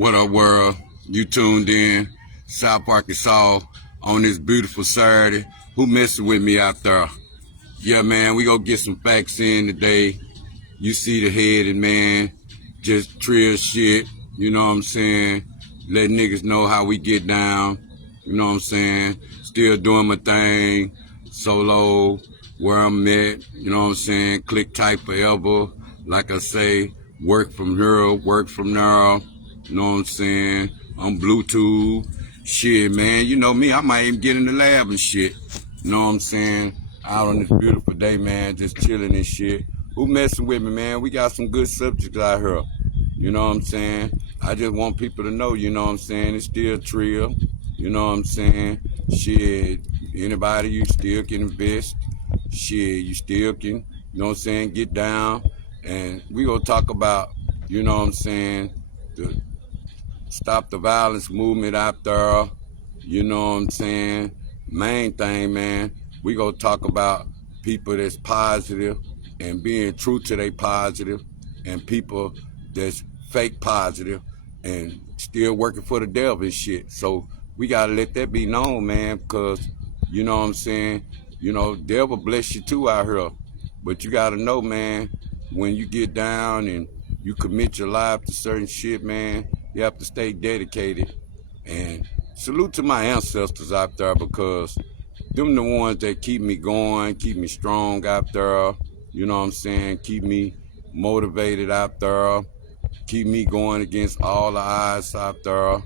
What up, world? You tuned in, South Arkansas, on this beautiful Saturday. Who messing with me out there? Yeah, man, we gonna get some facts in today. You see the headed man, just trill shit, you know what I'm saying? Let niggas know how we get down, you know what I'm saying? Still doing my thing, solo, where I'm at, you know what I'm saying? Click type forever, like I say, work from here, work from there. You know what I'm saying? On Bluetooth. Shit, man. You know me, I might even get in the lab and shit. You know what I'm saying? Out on this beautiful day, man, just chilling and shit. Who messing with me, man? We got some good subjects out here. You know what I'm saying? I just want people to know, you know what I'm saying? It's still trill. You know what I'm saying? Shit, anybody, you still can invest. Shit, you still can, you know what I'm saying, get down. And we gonna talk about, you know what I'm saying, the stop the violence movement out there, you know what I'm saying? Main thing, man, we gonna talk about people that's positive and being true to their positive, and people that's fake positive and still working for the devil and shit. So we gotta let that be known, man, because, you know what I'm saying, you know, devil bless you too out here. But you gotta know, man, when you get down and you commit your life to certain shit, man, you have to stay dedicated. And salute to my ancestors out there, because them the ones that keep me going, keep me strong out there. You know what I'm saying? Keep me motivated out there. Keep me going against all the odds out there.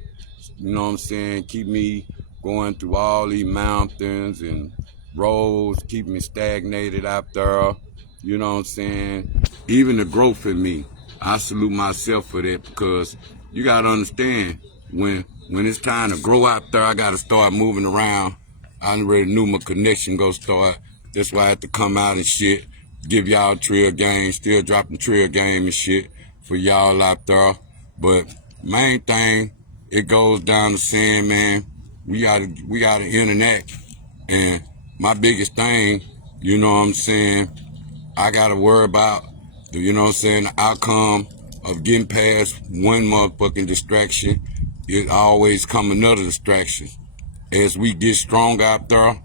You know what I'm saying? Keep me going through all these mountains and roads. Keep me stagnated out there. You know what I'm saying? Even the growth in me. I salute myself for that, because you gotta understand, when it's time to grow out there, I gotta start moving around. I already knew my connection go start. That's why I had to come out and shit, give y'all trill game, still dropping trill game and shit for y'all out there. But main thing, it goes down to saying, man, we gotta internet. And my biggest thing, you know what I'm saying, I gotta worry about, you know what I'm saying, the outcome of getting past one motherfucking distraction. It always come another distraction. As we get strong out there,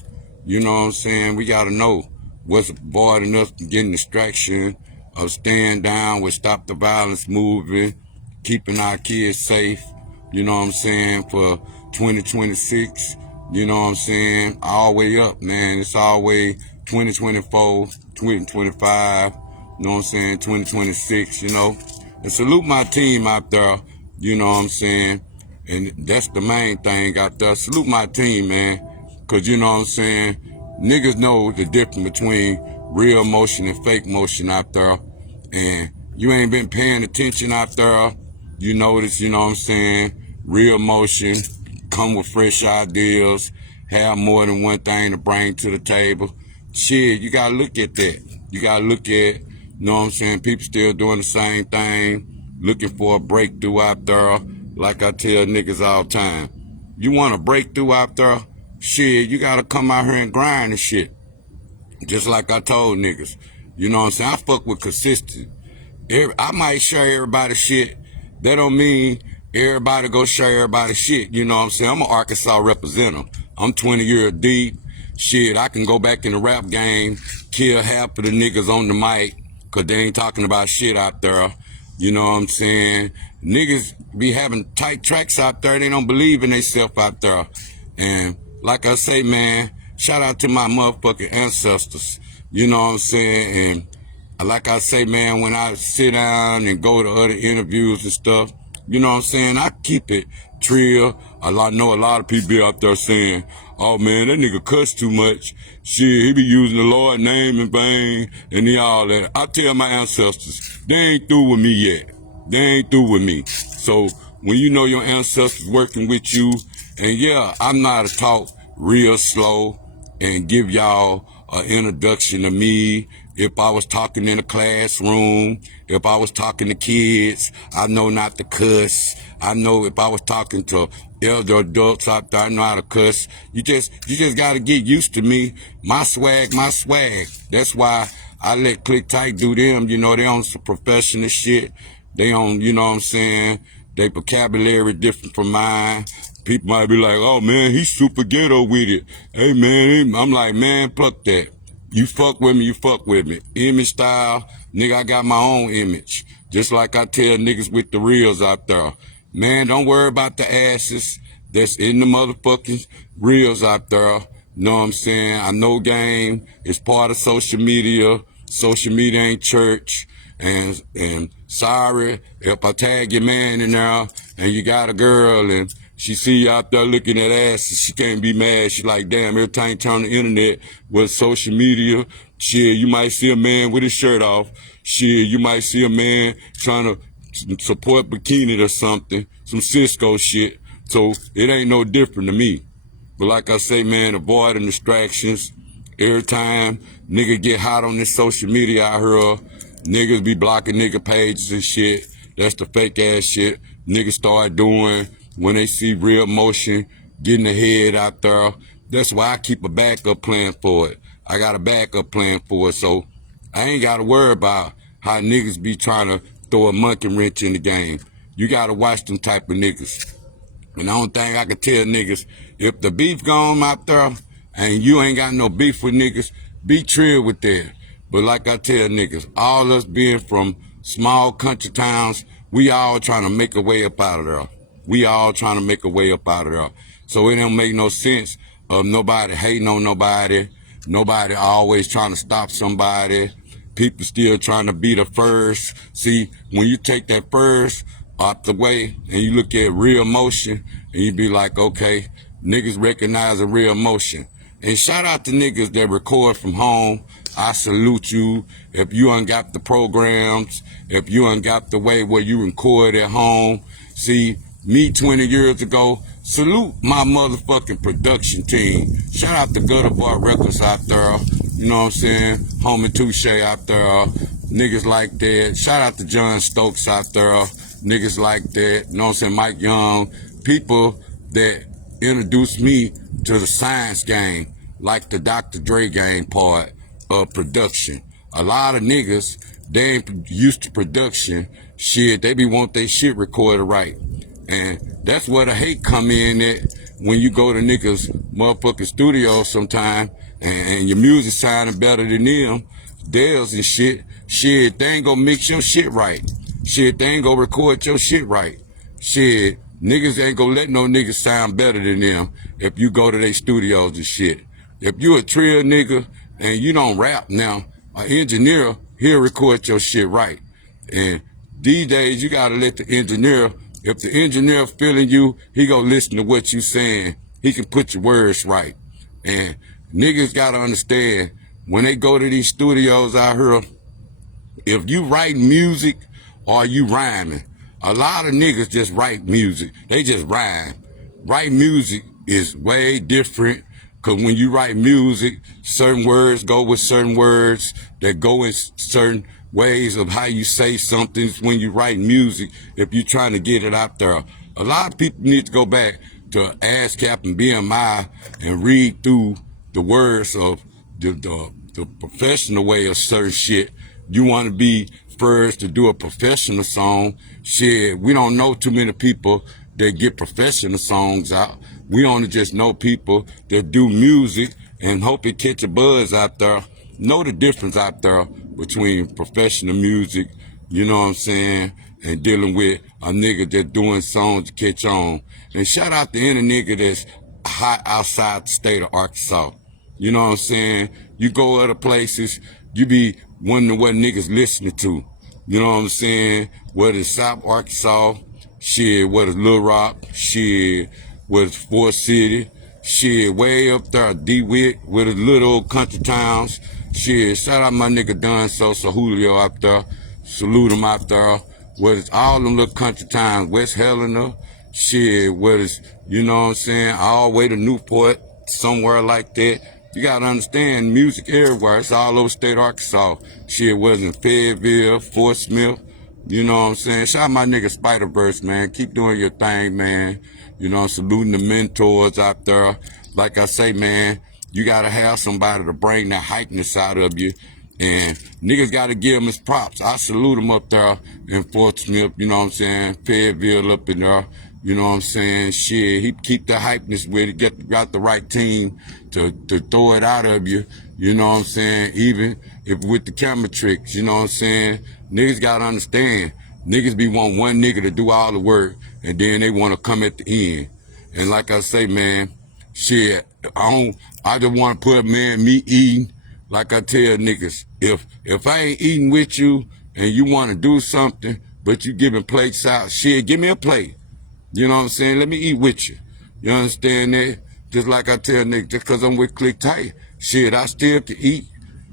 you know what I'm saying, we gotta know what's avoiding us from getting distraction, of staying down with Stop the Violence movement, keeping our kids safe, you know what I'm saying, for 2026, you know what I'm saying, all the way up, man. It's always 2024, 2025, you know what I'm saying, 2026, you know. And salute my team out there, you know what I'm saying. And that's the main thing out there. Salute my team, man. Because, you know what I'm saying, niggas know the difference between real motion and fake motion out there. And you ain't been paying attention out there. You notice, you know what I'm saying, real motion, come with fresh ideas, have more than one thing to bring to the table. Shit, you gotta look at that. You gotta look at, you know what I'm saying, people still doing the same thing, looking for a breakthrough out there. Like I tell niggas all the time, you want a breakthrough out there? Shit, you gotta come out here and grind and shit. Just like I told niggas. You know what I'm saying? I fuck with consistency. I might share everybody's shit. That don't mean everybody go share everybody's shit. You know what I'm saying? I'm an Arkansas representative. I'm 20 years deep. Shit, I can go back in the rap game, kill half of the niggas on the mic, because they ain't talking about shit out there. You know what I'm saying? Niggas be having tight tracks out there. They don't believe in themselves out there. And like I say, man, shout out to my motherfucking ancestors. You know what I'm saying? And like I say, man, when I sit down and go to other interviews and stuff, you know what I'm saying, I keep it trill. I know a lot of people be out there saying, oh man, that nigga cuss too much. Shit, he be using the Lord's name in vain and all that. I tell my ancestors, they ain't through with me yet. They ain't through with me. So when you know your ancestors working with you, and yeah, I'm not to talk real slow and give y'all an introduction to me. If I was talking in a classroom, if I was talking to kids, I know not to cuss. I know if I was talking to elder adults out there, I know how to cuss. You just gotta get used to me. My swag. That's why I let Click Tight do them. You know, they on some professional shit. They on, you know what I'm saying, They vocabulary different from mine. People might be like, oh man, he's super ghetto with it. Hey man, I'm like, man, fuck that. You fuck with me, you fuck with me. Image style, nigga, I got my own image. Just like I tell niggas with the reels out there. Man, don't worry about the asses that's in the motherfucking reels out there. Know what I'm saying? I know game is part of social media. Social media ain't church. And sorry if I tag your man in there and you got a girl and she see you out there looking at ass and she can't be mad. She like, damn, every time you turn on the internet with social media, shit, you might see a man with his shirt off. Shit, you might see a man trying to support bikini or something, some Cisco shit. So it ain't no different to me. But like I say, man, avoiding distractions. Every time nigga get hot on this social media out here, niggas be blocking nigga pages and shit. That's the fake ass shit niggas start doing when they see real motion, getting ahead out there. That's why I keep a backup plan for it. I got a backup plan for it, so I ain't got to worry about how niggas be trying to throw a monkey wrench in the game. You got to watch them type of niggas. And the only thing I can tell niggas, if the beef gone out there and you ain't got no beef with niggas, be trill with that. But like I tell niggas, all us being from small country towns, we all trying to make a way up out of there. We all trying to make a way up out of there. So it don't make no sense of nobody hating on nobody always trying to stop somebody, people still trying to be the first. See, when you take that first out the way and you look at real motion and you be like, okay, niggas recognizing real motion. And shout out to niggas that record from home. I salute you. If you ain't got the programs, if you ain't got the way where you record at home. See, me 20 years ago, salute my motherfucking production team. Shout out to Gutter Bar Records out there. You know what I'm saying? Homie Touche out there. Niggas like that. Shout out to John Stokes out there. Niggas like that. You know what I'm saying? Mike Young. People that introduced me to the science game, like the Dr. Dre game part of production. A lot of niggas, they ain't used to production. Shit, they be want their shit recorded right. And that's where the hate come in at when you go to niggas motherfucking studios sometime and your music sounding better than them, theirs and shit. Shit, they ain't gonna mix your shit right. Shit, they ain't gonna record your shit right. Shit, niggas ain't gonna let no niggas sound better than them if you go to their studios and shit. If you a trill nigga and you don't rap now, an engineer, he'll record your shit right. And these days, you gotta let the engineer, if the engineer feeling you, he gonna listen to what you saying. He can put your words right. And niggas gotta understand, when they go to these studios out here, if you write music or you rhyming, a lot of niggas just write music. They just rhyme. Write music is way different, because when you write music, certain words go with certain words that go in certain ways of how you say something. When you write music, if you're trying to get it out there, a lot of people need to go back to ASCAP and BMI and read through the words of the professional way of certain shit. You want to be first to do a professional song. Shit, we don't know too many people that get professional songs out. We only just know people that do music and hope it catch a buzz out there. Know the difference out there between professional music, you know what I'm saying, and dealing with a nigga that's doing songs to catch on. And shout out to any nigga that's hot outside the state of Arkansas. You know what I'm saying? You go other places, you be wondering what niggas listening to. You know what I'm saying? Whether it's South Arkansas, shit, whether it's Little Rock, shit, whether it's Fort City, shit, way up there, DeWitt, whether it's little old country towns. Shit, shout out my nigga Don Sosa Julio out there. Salute him out there. Whether it's all them little country towns, West Helena, shit, whether it's, you know what I'm saying, all the way to Newport, somewhere like that. You gotta understand, music everywhere. It's all over state Arkansas. Shit, was in Fayetteville, Fort Smith. You know what I'm saying? Shout out my nigga Spider-Verse, man. Keep doing your thing, man. You know, saluting the mentors out there. Like I say, man, you gotta have somebody to bring that hypeness out of you. And niggas got to give him his props. I salute him up there in Fort Smith, you know what I'm saying? Fayetteville up in there, you know what I'm saying? Shit, he keep the hypeness with it, got the right team to throw it out of you, you know what I'm saying? Even if with the camera tricks, you know what I'm saying? Niggas got to understand. Niggas be want one nigga to do all the work, and then they want to come at the end. And like I say, man, shit, I just want to put, man, me eating. Like I tell niggas, if I ain't eating with you and you want to do something, but you giving plates out, shit, give me a plate. You know what I'm saying? Let me eat with you. You understand that? Just like I tell niggas, just because I'm with Click Tight, shit, I still can eat.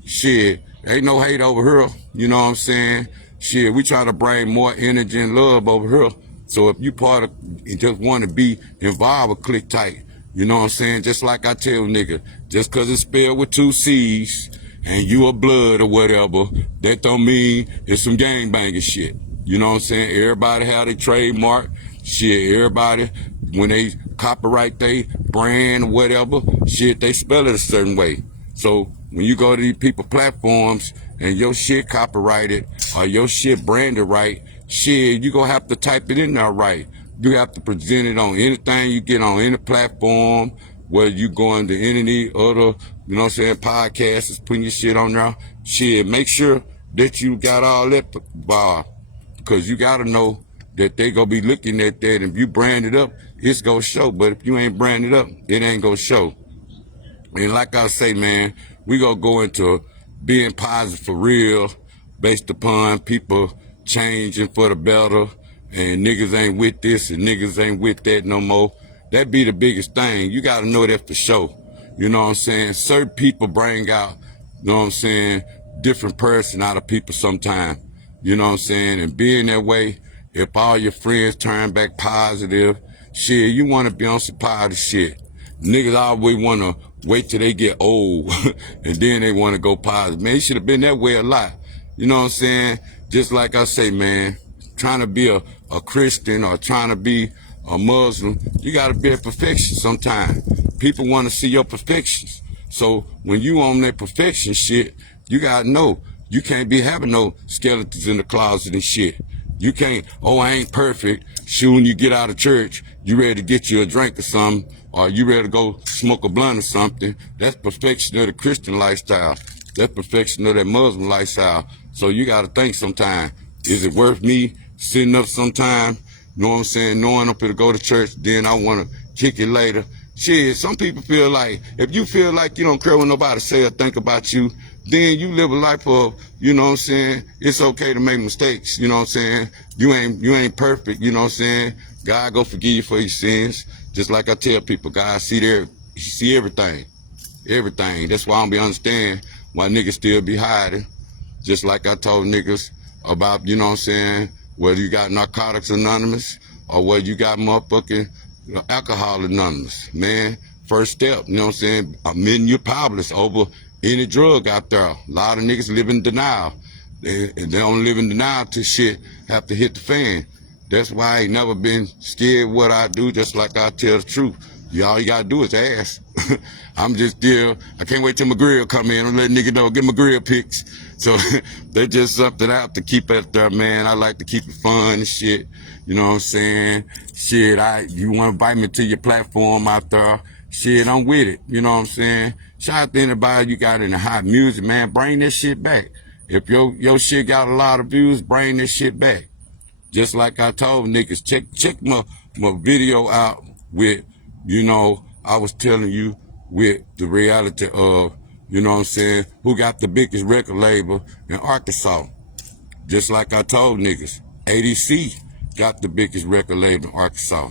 Shit, ain't no hate over here. You know what I'm saying? Shit, we try to bring more energy and love over here. So if you part of, you just want to be involved with Click Tight, you know what I'm saying? Just like I tell nigga, just cause it's spelled with 2 C's and you a blood or whatever, that don't mean it's some gangbanging shit. You know what I'm saying? Everybody have their trademark. Shit, everybody, when they copyright their brand or whatever, shit, they spell it a certain way. So when you go to these people platforms and your shit copyrighted or your shit branded right, shit, you gonna have to type it in there right. You have to present it on anything you get on any platform, whether you going to any other, you know what I'm saying, podcasts, putting your shit on there. Shit, make sure that you got all that bar, because you gotta know that they gonna be looking at that. If you brand it up, it's gonna show. But if you ain't branded up, it ain't gonna show. And like I say, man, we gonna go into being positive for real, based upon people changing for the better, and niggas ain't with this and niggas ain't with that no more. That be the biggest thing. You gotta know that for sure. You know what I'm saying? Certain people bring out, you know what I'm saying, different person out of people sometimes. You know what I'm saying? And being that way, if all your friends turn back positive, shit, you wanna be on some positive shit. Niggas always wanna wait till they get old and then they wanna go positive. Man, it should have been that way a lot. You know what I'm saying? Just like I say, man, trying to be a Christian or trying to be a Muslim, you gotta be a perfection sometimes. People wanna see your perfections. So when you on that perfection shit, you gotta know you can't be having no skeletons in the closet and shit. You can't, oh, I ain't perfect. Shoot, when you get out of church, you ready to get you a drink or something, or you ready to go smoke a blunt or something. That's perfection of the Christian lifestyle. That's perfection of that Muslim lifestyle. So you got to think sometime, is it worth me sitting up sometime, you know what I'm saying, knowing I'm going to go to church, then I want to kick it later. Shit, some people feel like, if you feel like you don't care what nobody say or think about you, then you live a life of, you know what I'm saying, it's okay to make mistakes, you know what I'm saying, you ain't perfect, you know what I'm saying, God go forgive you for your sins, just like I tell people, God see everything, that's why I don't be understand why niggas still be hiding, just like I told niggas about, you know what I'm saying, whether you got Narcotics Anonymous or whether you got motherfucking Alcohol Anonymous, man, first step, you know what I'm saying, admitting you're powerless over any drug out there. A lot of niggas live in denial. They don't live in denial till shit have to hit the fan. That's why I ain't never been scared what I do, just like I tell the truth. All you gotta do is ask. I'm just still, I can't wait till my grill come in and let nigga know, get my grill pics. So they just something out to keep it there, man. I like to keep it fun and shit. You know what I'm saying? Shit, you want to invite me to your platform out there? Shit, I'm with it. You know what I'm saying? Shout out to anybody you got in the hot music, man. Bring that shit back. If your shit got a lot of views, bring that shit back. Just like I told niggas, check my video out with, you know, I was telling you with the reality of, you know what I'm saying, who got the biggest record label in Arkansas. Just like I told niggas, ADC got the biggest record label in Arkansas.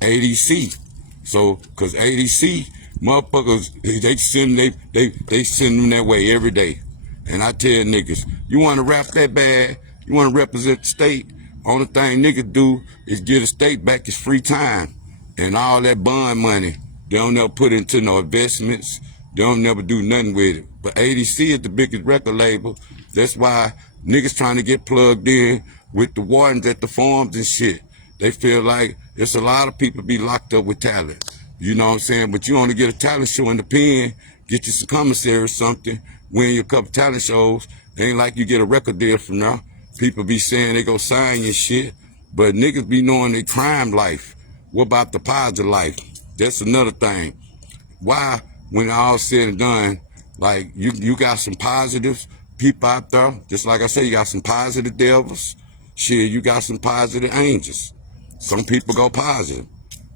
ADC. So, cause ADC, motherfuckers, they send them that way every day. And I tell niggas, you wanna rap that bad, you wanna represent the state, only thing niggas do is get the state back his free time. And all that bond money, they don't never put into no investments, they don't never do nothing with it. But ADC is the biggest record label. That's why niggas trying to get plugged in with the wardens at the farms and shit. They feel like there's a lot of people be locked up with talent. You know what I'm saying? But you only get a talent show in the pen, get you some commissary or something, win your couple talent shows. Ain't like you get a record deal from now. People be saying they go sign your shit, but niggas be knowing their crime life. What about the positive life? That's another thing. Why, when all said and done, like you got some positives people out there, just like I say, you got some positive devils. Shit, you got some positive angels. Some people go positive.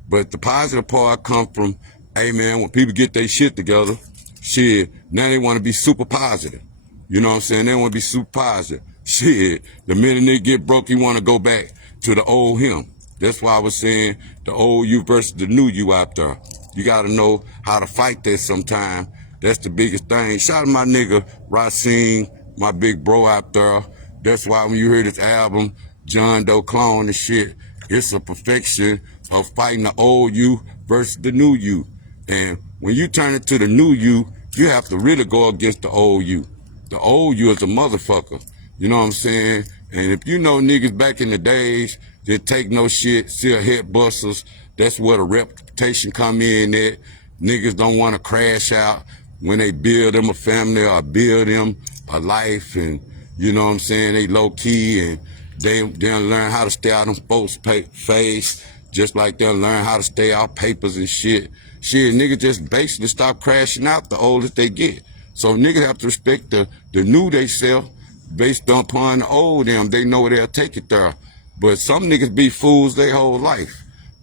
But the positive part come from, hey man, when people get their shit together, shit, now they want to be super positive. You know what I'm saying? They want to be super positive. Shit, the minute they get broke, you want to go back to the old him. That's why I was saying the old you versus the new you out there. You got to know how to fight that sometime. That's the biggest thing. Shout out to my nigga, Racine, my big bro out there. That's why when you hear this album, John Doe Clone and shit, it's a perfection of fighting the old you versus the new you. And when you turn it to the new you, you have to really go against the old you. The old you is a motherfucker. You know what I'm saying? And if you know niggas back in the days that take no shit, still head busters, that's where the reputation come in at. Niggas don't want to crash out when they build them a family or build them a life, and you know what I'm saying, they low key, and they'll learn how to stay out of folks' face, just like they'll learn how to stay out papers and shit. Shit, niggas just basically stop crashing out the oldest they get. So niggas have to respect the new they sell based upon the old them. They know they'll take it there. But some niggas be fools their whole life.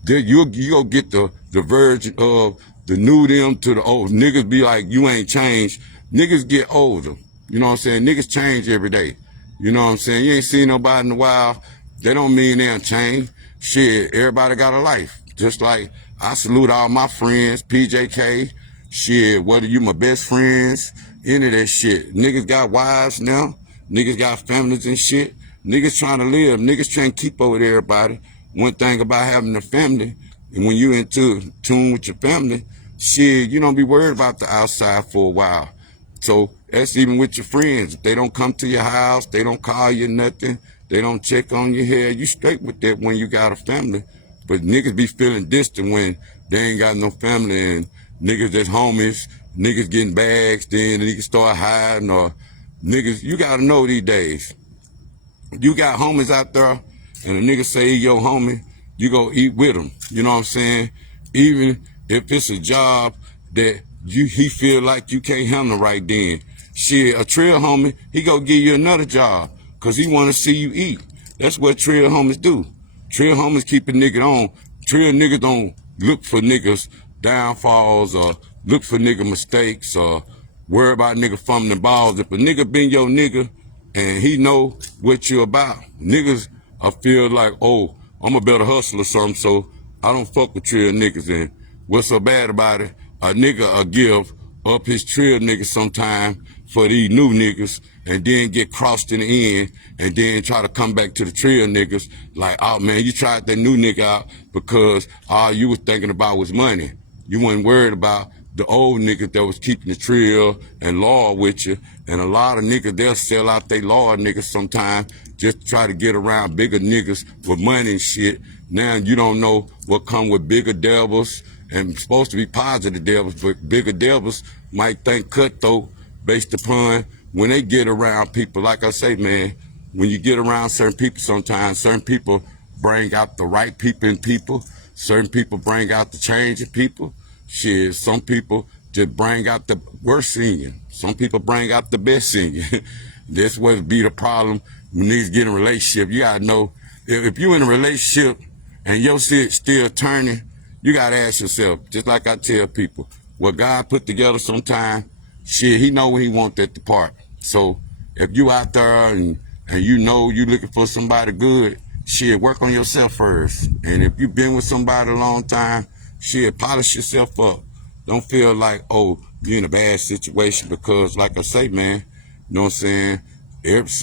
You go get the verge of the new them to the old. Niggas be like, you ain't changed. Niggas get older. You know what I'm saying? Niggas change every day. You know what I'm saying? You ain't seen nobody in a while. They don't mean they don't change. Shit, everybody got a life. Just like I salute all my friends, PJK. Shit, whether you my best friends, any of that shit. Niggas got wives now. Niggas got families and shit. Niggas trying to live. Niggas trying to keep up with everybody. One thing about having a family, and when you into tune with your family, shit, you don't be worried about the outside for a while. So that's even with your friends. If they don't come to your house, they don't call you nothing, they don't check on your hair, you straight with that when you got a family. But niggas be feeling distant when they ain't got no family, and niggas that's homies, niggas getting bags, then niggas start hiding, or niggas, you gotta know these days. You got homies out there, and a nigga say he your homie, you go eat with him. You know what I'm saying? Even if it's a job that he feel like you can't handle right then. Shit, a trail homie, he go give you another job because he want to see you eat. That's what trail homies do. Trail homies keep a nigga on. Trail niggas don't look for niggas downfalls or look for nigga mistakes or worry about nigga fumbling balls. If a nigga been your nigga and he know what you about, niggas I feel like, oh, I'm a better hustler or something, so I don't fuck with trail niggas. And what's so bad about it? A nigga give up his trail niggas sometime for these new niggas and then get crossed in the end and then try to come back to the trail niggas like, oh man, you tried that new nigga out because all you was thinking about was money. You wasn't worried about the old niggas that was keeping the trail and law with you. And a lot of niggas, they'll sell out they law niggas sometimes just to try to get around bigger niggas with money and shit. Now you don't know what come with bigger devils and supposed to be positive devils, but bigger devils might think cutthroat based upon when they get around people. Like I say, man, when you get around certain people sometimes, certain people bring out the right people in people. Certain people bring out the change in people. Shit, some people just bring out the worst in you. Some people bring out the best in you. That's what be the problem when niggas get in a relationship. You gotta know, if you in a relationship and your shit still turning, you gotta ask yourself, just like I tell people, what God put together sometime, shit, he know when he want that to part. So if you out there and you know you looking for somebody good, shit, work on yourself first. And if you been with somebody a long time, shit, polish yourself up. Don't feel like, oh, you're in a bad situation, because like I say, man, you know what I'm saying,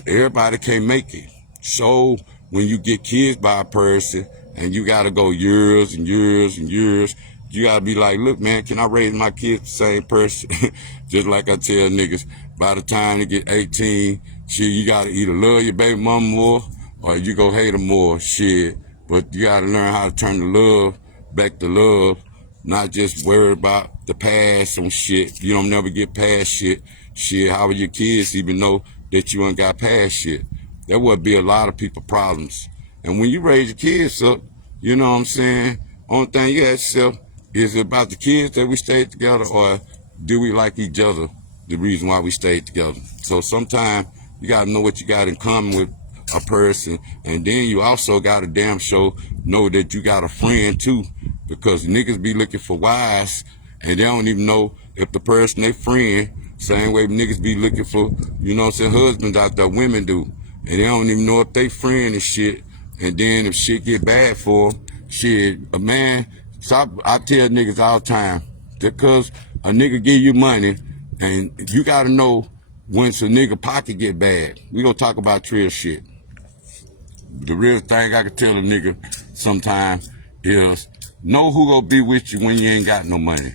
everybody can't make it. So when you get kids by a person and you gotta go years and years and years, you gotta be like, look, man, can I raise my kids the same person? Just like I tell niggas, by the time they get 18, shit, you gotta either love your baby mama more or you go hate her more, shit. But you gotta learn how to turn the love back to love, not just worry about the past and shit. You don't never get past shit. Shit, how will your kids even know that you ain't got past shit? That would be a lot of people problems. And when you raise your kids up, you know what I'm saying? Only thing you ask yourself, is it about the kids that we stayed together, or do we like each other? The reason why we stayed together. So sometimes you gotta know what you got in common with a person, and then you also gotta damn sure know that you got a friend too, because niggas be looking for wives, and they don't even know if the person they friend, same way niggas be looking for, you know what I'm saying, husbands out there, women do, and they don't even know if they friend and shit. And then if shit get bad for them, shit, a man, stop. I tell niggas all the time, because a nigga give you money, and you gotta know once a nigga pocket get bad. We gonna talk about trill shit. The real thing I can tell a nigga sometimes is know who gonna be with you when you ain't got no money.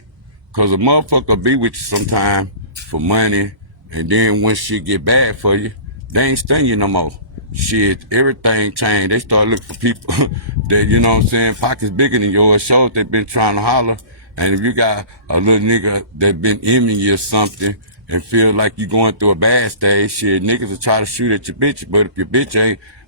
Cause a motherfucker be with you sometime for money, and then when shit get bad for you, they ain't sting you no more. Shit, everything changed. They start looking for people that, you know what I'm saying, pockets bigger than yours, shows they been trying to holler. And if you got a little nigga that been envying you or something and feel like you going through a bad stage, shit, niggas will try to shoot at your bitch. But if your bitch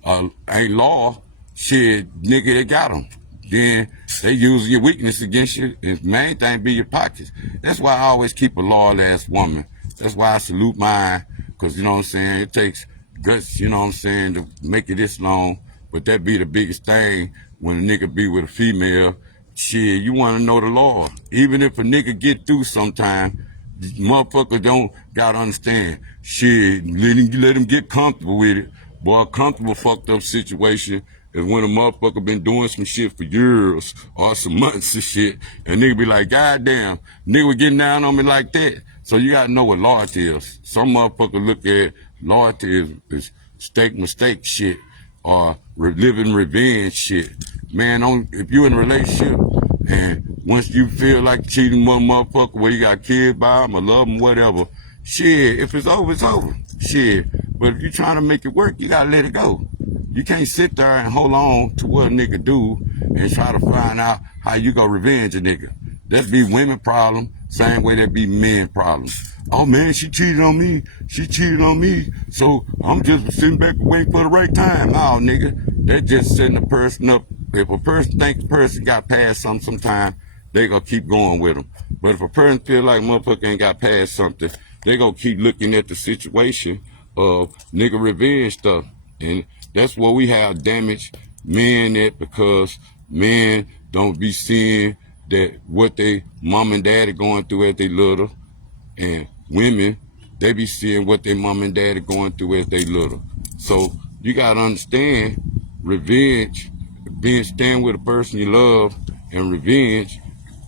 ain't law, shit, nigga, they got them. Then they use your weakness against you, and main thing be your pockets. That's why I always keep a loyal ass woman. That's why I salute mine, because, you know what I'm saying, it takes guts, you know what I'm saying, to make it this long. But that be the biggest thing when a nigga be with a female. Shit, you want to know the law. Even if a nigga get through sometime, motherfucker don't gotta understand. Shit, let him get comfortable with it. Boy, a comfortable fucked up situation is when a motherfucker been doing some shit for years or some months and shit, and nigga be like, God damn, nigga was getting down on me like that. So you gotta know what loyalty is. Some motherfucker look at loyalty is steak mistake shit, or living revenge shit. Man, if you in a relationship and once you feel like cheating one motherfucker where you got kids by him or love him, whatever, shit, if it's over, it's over. Shit. But if you trying to make it work, you gotta let it go. You can't sit there and hold on to what a nigga do and try to find out how you gonna revenge a nigga. That be women problem, same way that be men problems. Oh man, she cheated on me. She cheated on me. So I'm just sitting back and waiting for the right time. No, nigga. They're just setting the person up. If a person think the person got past something sometime, they gonna keep going with them. But if a person feel like motherfucker ain't got past something, they gonna keep looking at the situation of nigga revenge stuff. And that's where we have damaged men at, because men don't be seeing that what they mom and daddy going through as they little, and women, they be seeing what their mom and daddy going through as they little. So you gotta understand, revenge, being stand with a person you love, and revenge,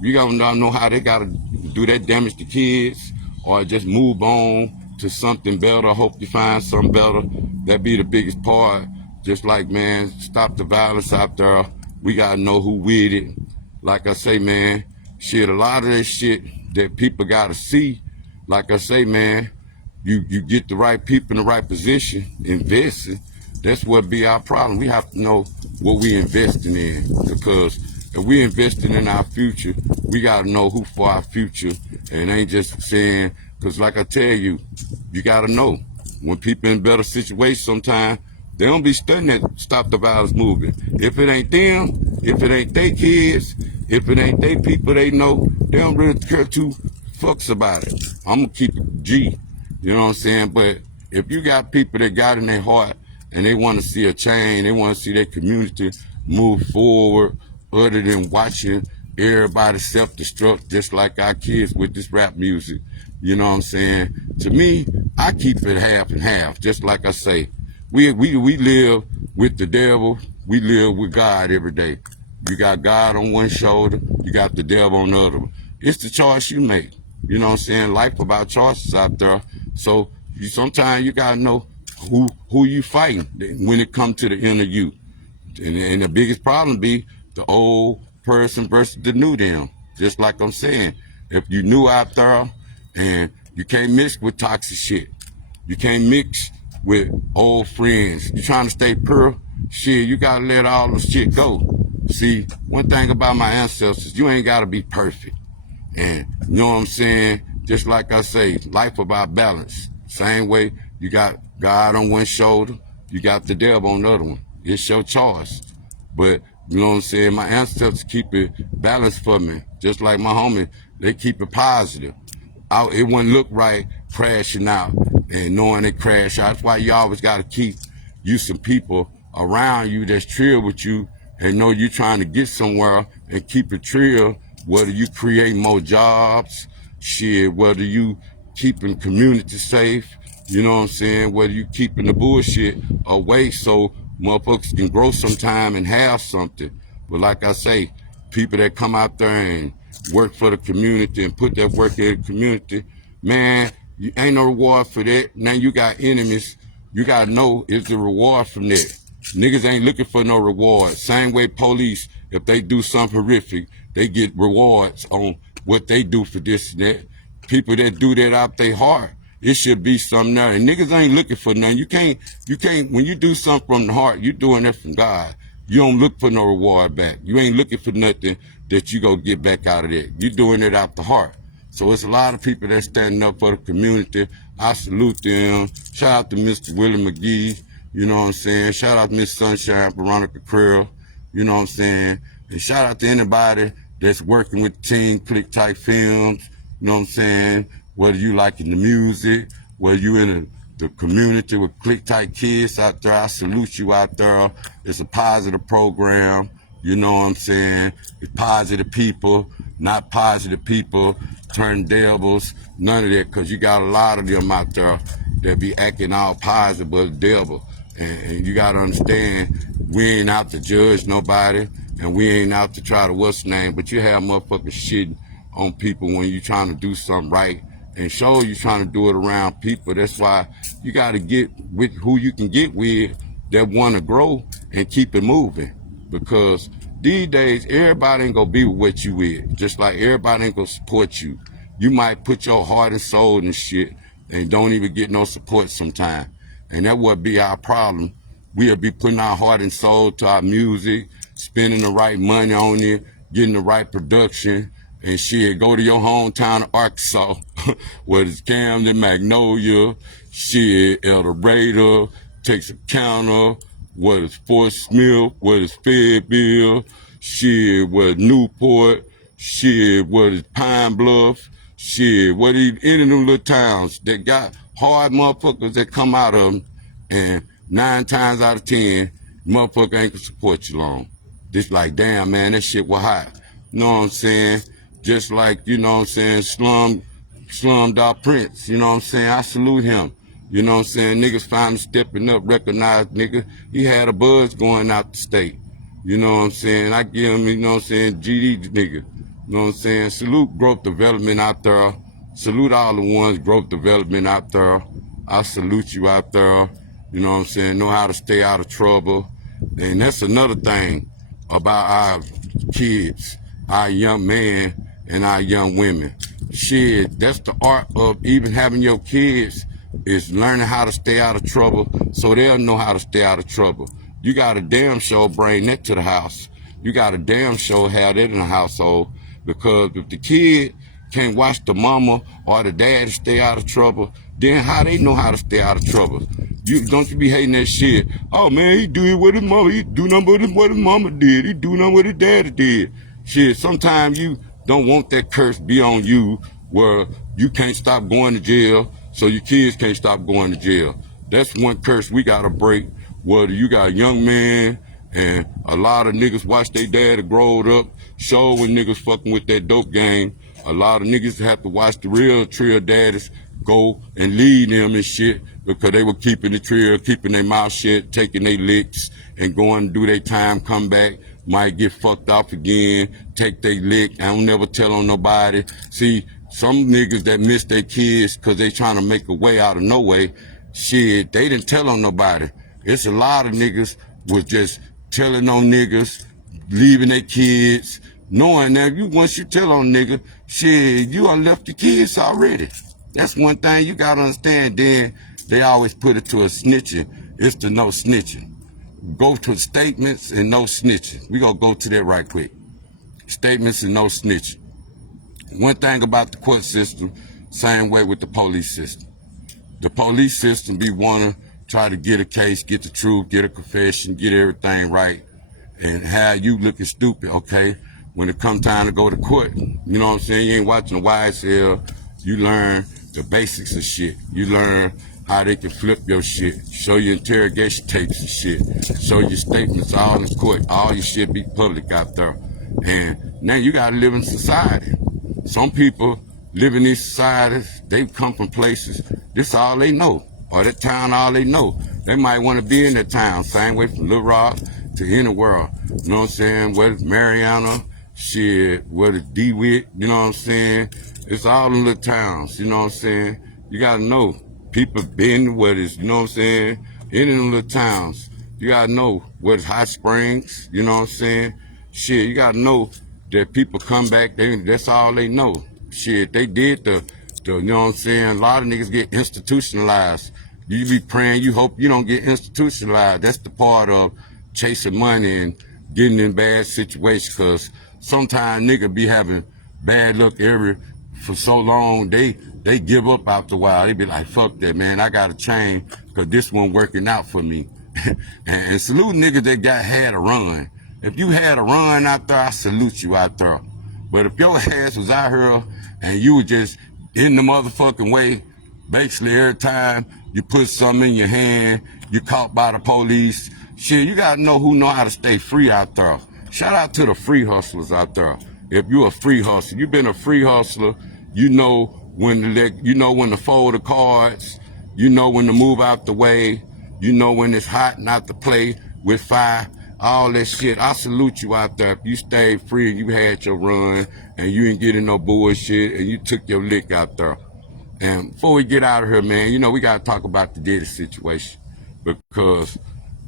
you gotta know how they gotta do that damage to kids, or just move on to something better. Hope you find something better. That be the biggest part. Just like, man, stop the violence out there. We gotta know who with it. Like I say, man, shit, a lot of that shit that people gotta see, like I say, man, you get the right people in the right position, investing. That's what be our problem. We have to know what we investing in, because if we investing in our future, we gotta know who for our future, and ain't just saying, because like I tell you, you gotta know when people in better situations sometimes, they don't be studying that stop the violence movement. If it ain't them, if it ain't their kids, if it ain't they people they know, they don't really care two fucks about it. I'm gonna keep it G, you know what I'm saying? But if you got people that got in their heart and they want to see a change, they want to see their community move forward, other than watching everybody self-destruct just like our kids with this rap music, you know what I'm saying? To me, I keep it half and half, just like I say. We live with the devil, we live with God every day. You got God on one shoulder, you got the devil on the other. It's the choice you make. You know what I'm saying? Life about choices out there. So sometimes you gotta know who you fighting when it comes to the inner you. And the biggest problem be the old person versus the new them. Just like I'm saying, if you new out there and you can't mix with toxic shit, you can't mix with old friends, you trying to stay pure, shit, you gotta let all the shit go. See, one thing about my ancestors, you ain't gotta be perfect. And you know what I'm saying? Just like I say, life about balance. Same way you got God on one shoulder, you got the devil on the other one. It's your choice. But you know what I'm saying? My ancestors keep it balanced for me. Just like my homie, they keep it positive. It wouldn't look right crashing out and knowing they crash out. That's why you always got to keep you some people around you that's trill with you and know you're trying to get somewhere and keep it trill, whether you create more jobs, shit, whether you keeping community safe, you know what I'm saying, whether you keeping the bullshit away so motherfuckers can grow sometime and have something. But like I say, people that come out there and work for the community and put that work in the community, man, you ain't no reward for that. Now you got enemies. You got to know it's the reward from that. Niggas ain't looking for no reward. Same way police, if they do something horrific, they get rewards on what they do for this and that. People that do that out their heart, it should be something there. And niggas ain't looking for nothing. You can't, when you do something from the heart, you doing that from God. You don't look for no reward back. You ain't looking for nothing that you go get back out of that. You doing it out the heart. So it's a lot of people that standing up for the community. I salute them. Shout out to Mr. Willie McGee. You know what I'm saying? Shout out to Miss Sunshine, Veronica Krill. You know what I'm saying? And shout out to anybody that's working with Team Click Type Films. You know what I'm saying? Whether you liking the music, whether you in the community with Click Type kids out there, I salute you out there. It's a positive program. You know what I'm saying? It's positive people, not positive people, turn devils, none of that, because you got a lot of them out there that be acting all positive but devil. And you got to understand, we ain't out to judge nobody, and we ain't out to try to what's name, but you have motherfuckers shitting on people when you trying to do something right and show you trying to do it around people. That's why you got to get with who you can get with that want to grow and keep it moving. Because these days, everybody ain't going to be with what you with. Just like everybody ain't going to support you. You might put your heart and soul and shit and don't even get no support sometime. And that would be our problem. We'll be putting our heart and soul to our music, spending the right money on it, getting the right production, and shit, go to your hometown of Arkansas, whether it's Camden, Magnolia, shit, El Dorado, Texarkana, whether it's Fort Smith, whether it's Fayetteville, shit, whether it's Newport, shit, whether it's Pine Bluff, shit, whether it's any of them little towns that got hard motherfuckers that come out of them, and 9 times out of 10, motherfucker ain't gonna support you long. Just like, damn, man, that shit was hot. You know what I'm saying? Just like, you know what I'm saying, Slumdog Prince, you know what I'm saying? I salute him. You know what I'm saying? Niggas finally stepping up, recognized nigga. He had a buzz going out the state. You know what I'm saying? I give him, you know what I'm saying, GD nigga. You know what I'm saying? Salute growth development out there. Salute all the ones growth development out there. I salute you out there. You know what I'm saying? Know how to stay out of trouble. And that's another thing about our kids, our young men and our young women. Shit, that's the art of even having your kids, is learning how to stay out of trouble so they'll know how to stay out of trouble. You got to damn sure bring that to the house. You got to damn sure have that in the household, because if the kid can't watch the mama or the dad to stay out of trouble, then how they know how to stay out of trouble? Don't you be hating that shit. Oh man, he do it with his mama. He do nothing with what his mama did. He do nothing with his daddy did. Shit, sometimes you don't want that curse be on you where you can't stop going to jail, so your kids can't stop going to jail. That's one curse we gotta break. Whether you got a young man, and a lot of niggas watch their daddy grow up, show when niggas fucking with that dope game. A lot of niggas have to watch the real trill daddies go and lead them and shit, because they were keeping the trill, keeping their mouth shut, taking their licks, and going to do their time, come back, might get fucked off again, take their lick, I don't never tell on nobody. See, some niggas that miss their kids because they trying to make a way out of no way, shit, they didn't tell on nobody. It's a lot of niggas was just telling on niggas, leaving their kids, knowing that once you tell on nigga, shit, you done left the kids already. That's one thing you gotta understand. Then they always put it to a snitching. It's the no snitching. Go to statements and no snitching. We gonna go to that right quick. Statements and no snitching. One thing about the court system, Same way with the police system. The police system be wanna try to get a case, get the truth, get a confession, get everything right, and have you looking stupid, okay? When it come time to go to court, you know what I'm saying? You ain't watching the YSL. You learn the basics of shit. You learn how they can flip your shit, show your interrogation tapes and shit, show your statements all in court. All your shit be public out there. And now you gotta live in society. Some people live in these societies, they come from places, this all they know, or that town all they know. They might want to be in that town, same way from Little Rock to anywhere. You know what I'm saying? Whether it's Mariana, shit, whether it's DeWitt, you know what I'm saying? It's all in little towns, you know what I'm saying? You gotta know, people been whether it's, you know what I'm saying, in them little towns. You gotta know whether it's Hot Springs, you know what I'm saying? Shit, you gotta know that people come back, that's all they know. Shit, they did the you know what I'm saying? A lot of niggas get institutionalized. You be praying, you hope you don't get institutionalized. That's the part of chasing money and getting in bad situations, because sometimes niggas be having bad luck for so long, they give up after a while. They be like, fuck that, man, I gotta change, because this one working out for me. and salute niggas that had a run. If you had a run out there, I salute you out there. But if your ass was out here and you were just in the motherfucking way, basically every time you put something in your hand, you caught by the police, shit, you gotta know who know how to stay free out there. Shout out to the free hustlers out there. If you a free hustler, you been a free hustler, you know when to fold the cards, you know when to move out the way, you know when it's hot not to play with fire. All that shit, I salute you out there. If you stayed free and you had your run and you ain't getting no bullshit and you took your lick out there. And before we get out of here, man, you know, we got to talk about the Diddy situation. Because,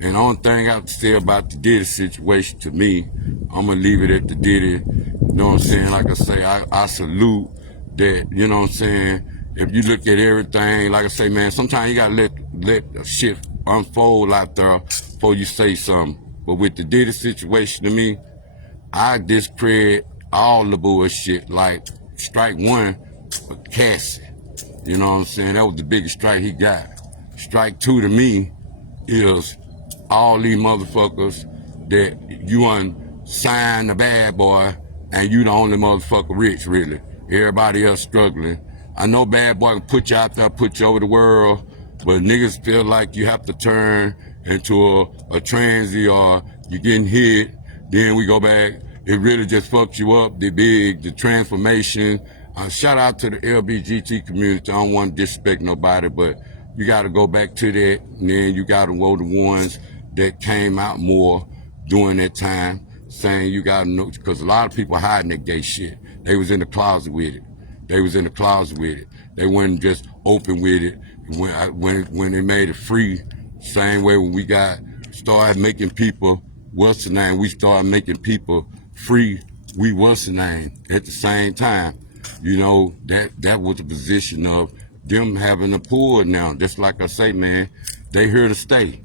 and the only thing I have to say about the Diddy situation, to me, I'm going to leave it at the Diddy. You know what I'm saying? Like I say, I salute that, you know what I'm saying? If you look at everything, like I say, man, sometimes you got to let shit unfold out there before you say something. But with the Diddy situation, to me, I discredit all the bullshit. Like, strike one, Cassie. You know what I'm saying? That was the biggest strike he got. Strike two to me is all these motherfuckers that you unsigned the bad boy and you the only motherfucker rich, really. Everybody else struggling. I know bad boy can put you out there, put you over the world, but niggas feel like you have to turn into a transy or you getting hit, then we go back. It really just fucks you up, the transformation. Shout out to the LBGT community. I don't want to disrespect nobody, but you got to go back to that, and then you got to go the ones that came out more during that time, saying you got to know, because a lot of people hiding that gay shit. They was in the closet with it. They wasn't just open with it. When they made it free, same way when we started making people, what's the name? We started making people free, what's the name? At the same time, you know, that was the position of them having a pull now. Just like I say, man, they here to stay.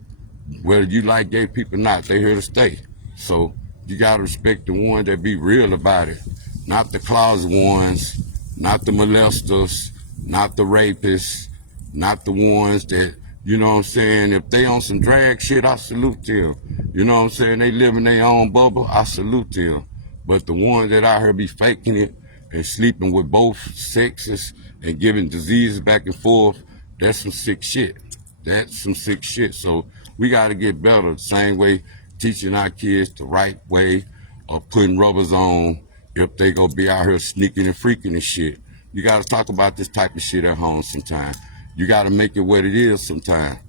Whether you like gay people or not, they here to stay. So you gotta respect the ones that be real about it. Not the closet ones, not the molesters, not the rapists, not the ones that, you know what I'm saying, if they on some drag shit, I salute them. You know what I'm saying, they live in their own bubble, I salute them. But the ones that out here be faking it and sleeping with both sexes and giving diseases back and forth, that's some sick shit. That's some sick shit. So we got to get better. The same way teaching our kids the right way of putting rubbers on if they gonna be out here sneaking and freaking and shit. You got to talk about this type of shit at home sometime. You got to make it what it is sometime.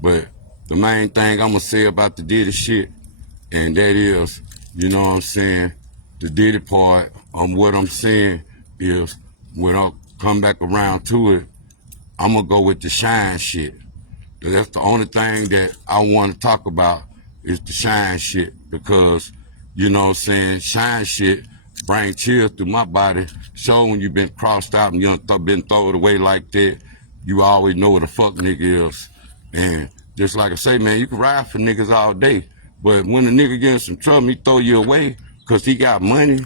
But the main thing I'm going to say about the Diddy shit, and that is, you know what I'm saying, the Diddy part, what I'm saying is, when I come back around to it, I'm going to go with the shine shit. That's the only thing that I want to talk about is the shine shit, because, you know what I'm saying, shine shit bring chills through my body. Show when you been crossed out and you done been thrown away like that, you always know what a fuck nigga is. And just like I say, man, you can ride for niggas all day, but when a nigga get in some trouble, he throw you away because he got money,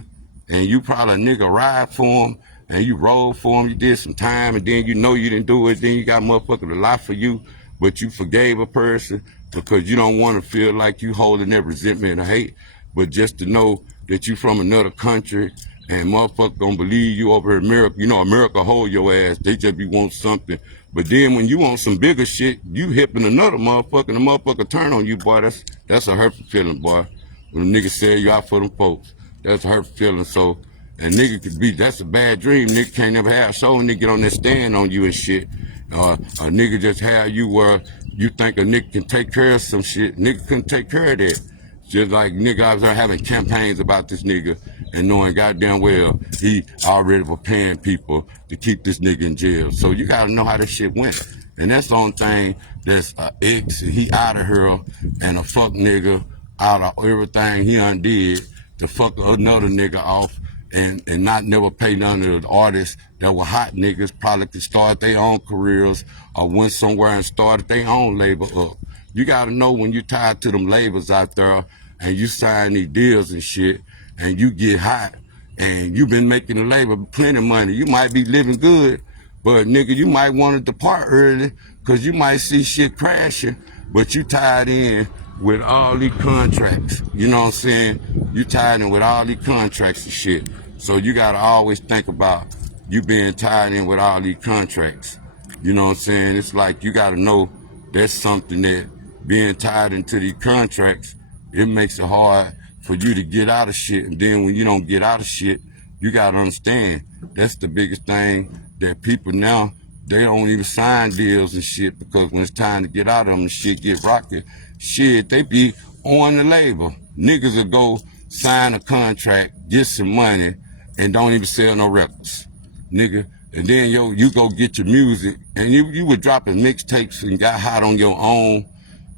and you probably a nigga ride for him, and you rolled for them, you did some time, and then you know you didn't do it, then you got motherfucker to lie for you, but you forgave a person because you don't want to feel like you holding that resentment or hate, but just to know that you from another country and motherfucker gonna believe you over in America. You know, America hold your ass. They just be want something. But then when you want some bigger shit, you hipping another motherfucker and the motherfucker turn on you, boy. That's a hurtful feeling, boy. When a nigga sell you out for them folks, that's a hurtful feeling. So, and nigga could be, that's a bad dream. Nigga can't never have so nigga get on that stand on you and shit. A nigga just have you where you think a nigga can take care of some shit. Nigga couldn't take care of that. Just like nigga out there having campaigns about this nigga and knowing goddamn well he already was paying people to keep this nigga in jail. So you gotta know how this shit went. And that's the only thing that's ex, he out of here and a fuck nigga out of everything he undid to fuck another nigga off and not never pay none of the artists that were hot niggas, probably could start their own careers or went somewhere and started their own label up. You gotta know when you're tied to them labels out there and you sign these deals and shit and you get hot and you been making the label plenty of money. You might be living good, but nigga, you might want to depart early because you might see shit crashing, but you tied in with all these contracts. You know what I'm saying? You tied in with all these contracts and shit. So you gotta always think about you being tied in with all these contracts. You know what I'm saying? It's like you gotta know that's something that being tied into these contracts, it makes it hard for you to get out of shit. And then when you don't get out of shit, you gotta understand that's the biggest thing that people now, they don't even sign deals and shit because when it's time to get out of them, the shit get rocky. Shit, they be on the label. Niggas will go sign a contract, get some money, and don't even sell no records, nigga. And then you go get your music, and you were dropping mixtapes and got hot on your own.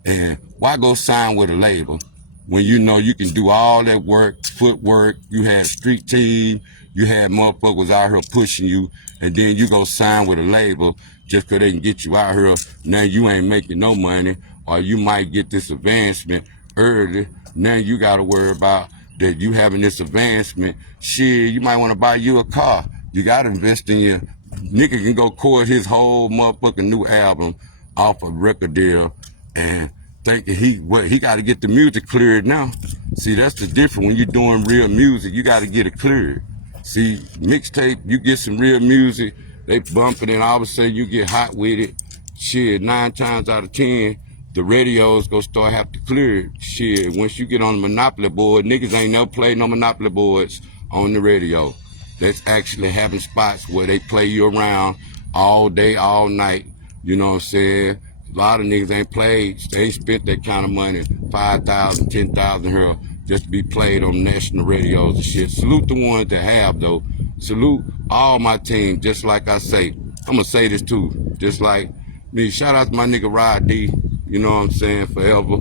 And why go sign with a label when you know you can do all that work, footwork, you had a street team, you had motherfuckers out here pushing you, and then you go sign with a label just because they can get you out here. Now you ain't making no money, or you might get this advancement early. Now you got to worry about that you having this advancement. Shit, you might want to buy you a car. You got to invest in your... Nigga can go record his whole motherfucking new album off a record deal and thinking he got to get the music cleared now. See, that's the difference when you're doing real music. You got to get it cleared. See, mixtape, you get some real music, they bump it, and all of a sudden you get hot with it. Shit, 9 times out of 10, the radios gonna start have to clear it. Shit, once you get on the Monopoly board, niggas ain't never played no Monopoly boards on the radio. That's actually having spots where they play you around all day, all night. You know what I'm saying? A lot of niggas ain't played, they ain't spent that kind of money, 5,000, 10,000 here, just to be played on national radios and shit. Salute the ones that have, though. Salute all my team, just like I say. I'm gonna say this too, just like me. Shout out to my nigga Rod D, you know what I'm saying, forever.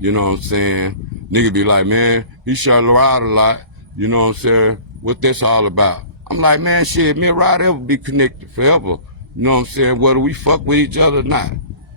You know what I'm saying? Nigga be like, man, he shot Rod a lot, you know what I'm saying? What this all about? I'm like, man, shit, me and Rod ever be connected forever. You know what I'm saying? Whether we fuck with each other or not.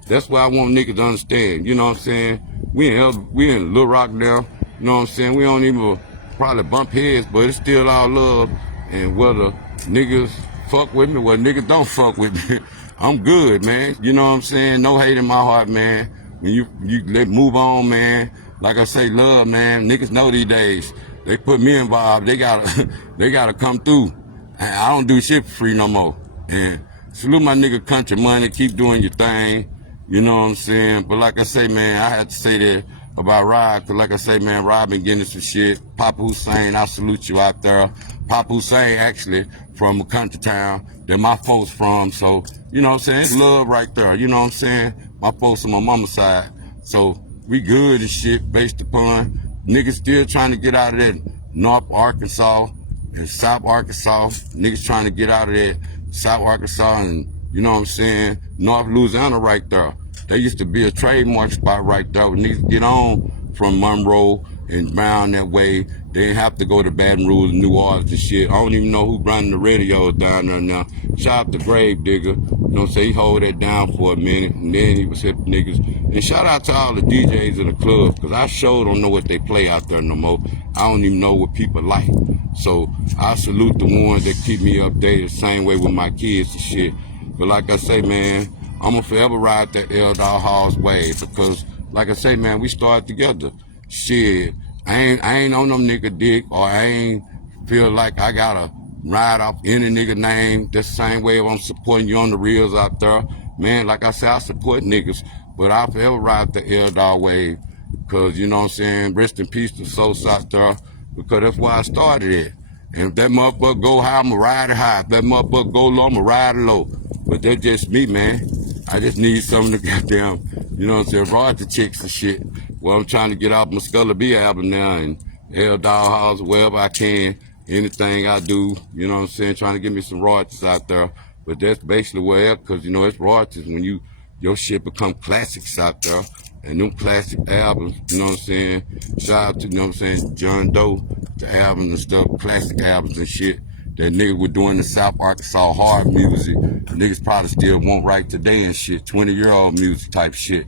That's why I want niggas to understand, you know what I'm saying? We in Little Rock now, you know what I'm saying? We don't even probably bump heads, but it's still all love. And whether niggas fuck with me, whether niggas don't fuck with me, I'm good, man. You know what I'm saying? No hate in my heart, man. When you let move on, man. Like I say, love, man. Niggas know these days. They put me involved. They gotta come through. I don't do shit for free no more. And salute my nigga Country Money. Keep doing your thing. You know what I'm saying? But like I say, man, I had to say that about Rod, because like I say, man, Rod been getting some shit. Papa Hussein, I salute you out there. Papa Hussein actually from a country town that my folks from. So, you know what I'm saying? It's love right there. You know what I'm saying? My folks on my mama's side. So we good and shit based upon niggas still trying to get out of that North Arkansas and South Arkansas. Niggas trying to get out of that South Arkansas and, you know what I'm saying, North Louisiana right there. There used to be a trademark spot right there. We need to get on from Monroe and round that way. They ain't have to go to Baton Rouge, New Orleans and shit. I don't even know who running the radio down there now. Shout out to Grave Digger. You know what I'm saying? He hold that down for a minute, and then he was hitting niggas. And shout out to all the DJs in the club, because I sure don't know what they play out there no more. I don't even know what people like. So I salute the ones that keep me updated the same way with my kids and shit. But like I say, man, I'm going to forever ride that S.A.T.T.Skulla way, because like I say, man, we started together. Shit, I ain't on them nigga dick, or I ain't feel like I gotta ride off any nigga name. That's the same way I'm supporting you on the reels out there. Man, like I said, I support niggas, but I'll forever ride the S.A.T.T.Skulla way, because, you know what I'm saying, rest in peace to souls out there, because that's where I started at. And if that motherfucker go high, I'ma ride it high. If that motherfucker go low, I'ma ride it low. But that's just me, man. I just need something to goddamn, you know what I'm saying, ride the chicks and shit. Well, I'm trying to get off my Skulla B album now, and S.A.T.T.Skulla, wherever I can, anything I do, you know what I'm saying, trying to get me some royalties out there. But that's basically where, because, you know, it's royalties when your shit become classics out there. And them classic albums, you know what I'm saying, shout out to, you know what I'm saying, John Doe, the albums and stuff, classic albums and shit. That niggas were doing the South Arkansas hard music. Niggas probably still won't write today and shit, 20-year-old music type shit.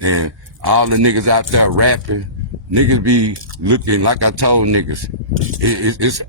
And all the niggas out there rapping, niggas be looking, like I told niggas,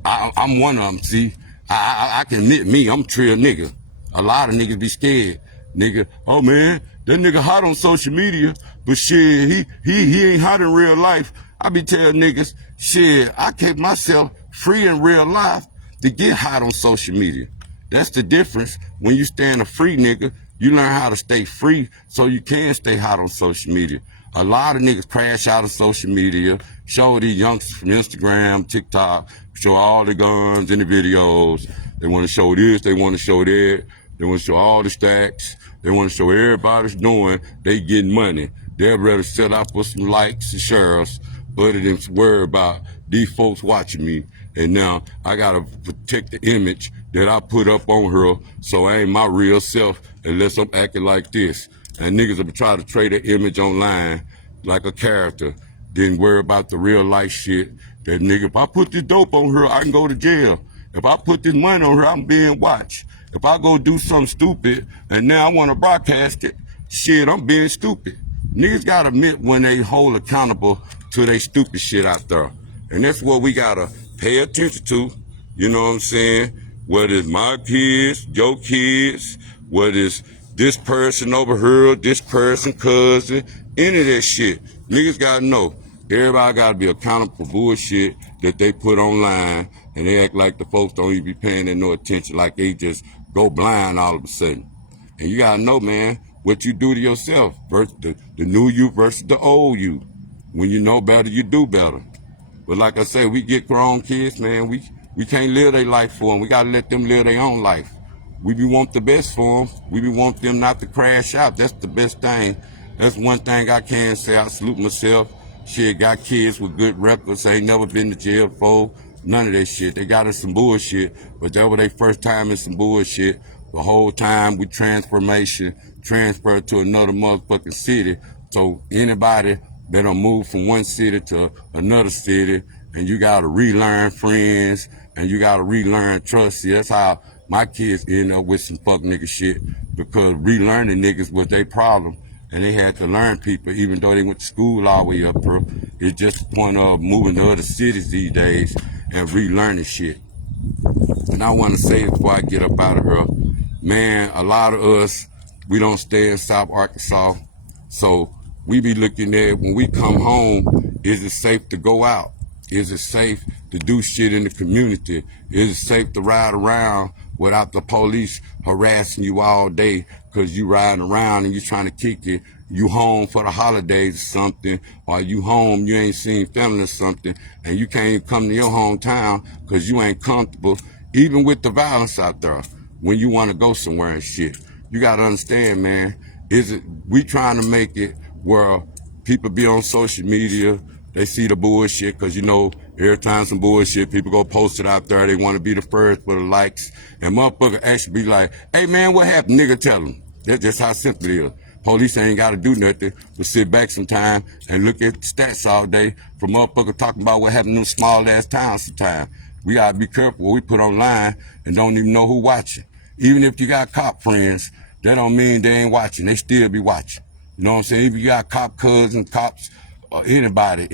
I'm one of them, see. I can admit me, I'm a trill nigga. A lot of niggas be scared. Nigga, oh man, that nigga hot on social media, but shit, he ain't hot in real life. I be telling niggas, shit, I kept myself free in real life to get hot on social media. That's the difference. When you stand a free nigga, you learn how to stay free so you can stay hot on social media. A lot of niggas crash out of social media, show these youngsters from Instagram, TikTok, show all the guns in the videos. They want to show this, they want to show that. They want to show all the stacks. They want to show everybody's knowing they getting money. They'd rather sell out for some likes and shares other than worry about these folks watching me. And now I got to protect the image that I put up on her, so I ain't my real self unless I'm acting like this. And niggas will try to trade their image online like a character, then worry about the real life shit. That nigga, if I put this dope on her, I can go to jail. If I put this money on her, I'm being watched. If I go do something stupid and now I want to broadcast it, shit, I'm being stupid. Niggas gotta admit when they hold accountable to their stupid shit out there. And that's what we gotta pay attention to. You know what I'm saying? Whether it's my kids, your kids, whether it's this person over here, this person, cousin, any of that shit. Niggas gotta know. Everybody gotta be accountable for bullshit that they put online, and they act like the folks don't even be paying them no attention, like they just go blind all of a sudden. And you gotta know, man, what you do to yourself versus the new you versus the old you. When you know better, you do better. But like I say, we get grown kids, man, we can't live their life for them. We gotta let them live their own life. We be want the best for them. We be want them not to crash out. That's the best thing. That's one thing I can say. I salute myself. Shit, got kids with good records. Ain't never been to jail before. None of that shit. They got us some bullshit, but that was their first time in some bullshit. The whole time we transfer to another motherfucking city. So anybody that don't move from one city to another city, and you gotta relearn friends, and you gotta relearn trust. See, that's how my kids end up with some fuck nigga shit, because relearning niggas was their problem. And they had to learn people, even though they went to school all the way up here. It's just the point of moving to other cities these days and relearning shit. And I want to say before I get up out of here, man, a lot of us, we don't stay in South Arkansas. So we be looking at when we come home, is it safe to go out? Is it safe to do shit in the community? Is it safe to ride around without the police harassing you all day because you riding around and you trying to kick it? You home for the holidays or something, or you home, you ain't seen family or something, and you can't even come to your hometown because you ain't comfortable, even with the violence out there, when you want to go somewhere and shit. You got to understand, man, we trying to make it where people be on social media, they see the bullshit, because, you know, every time some bullshit, people go post it out there, they want to be the first for the likes, and motherfucker actually be like, hey man, what happened, nigga, tell them. That's just how simple it is. Police ain't got to do nothing but sit back sometime and look at stats all day from motherfuckers talking about what happened in them small ass towns sometimes. We gotta be careful what we put online and don't even know who watching. Even if you got cop friends, that don't mean they ain't watching. They still be watching. You know what I'm saying? If you got cop cousins, cops, or anybody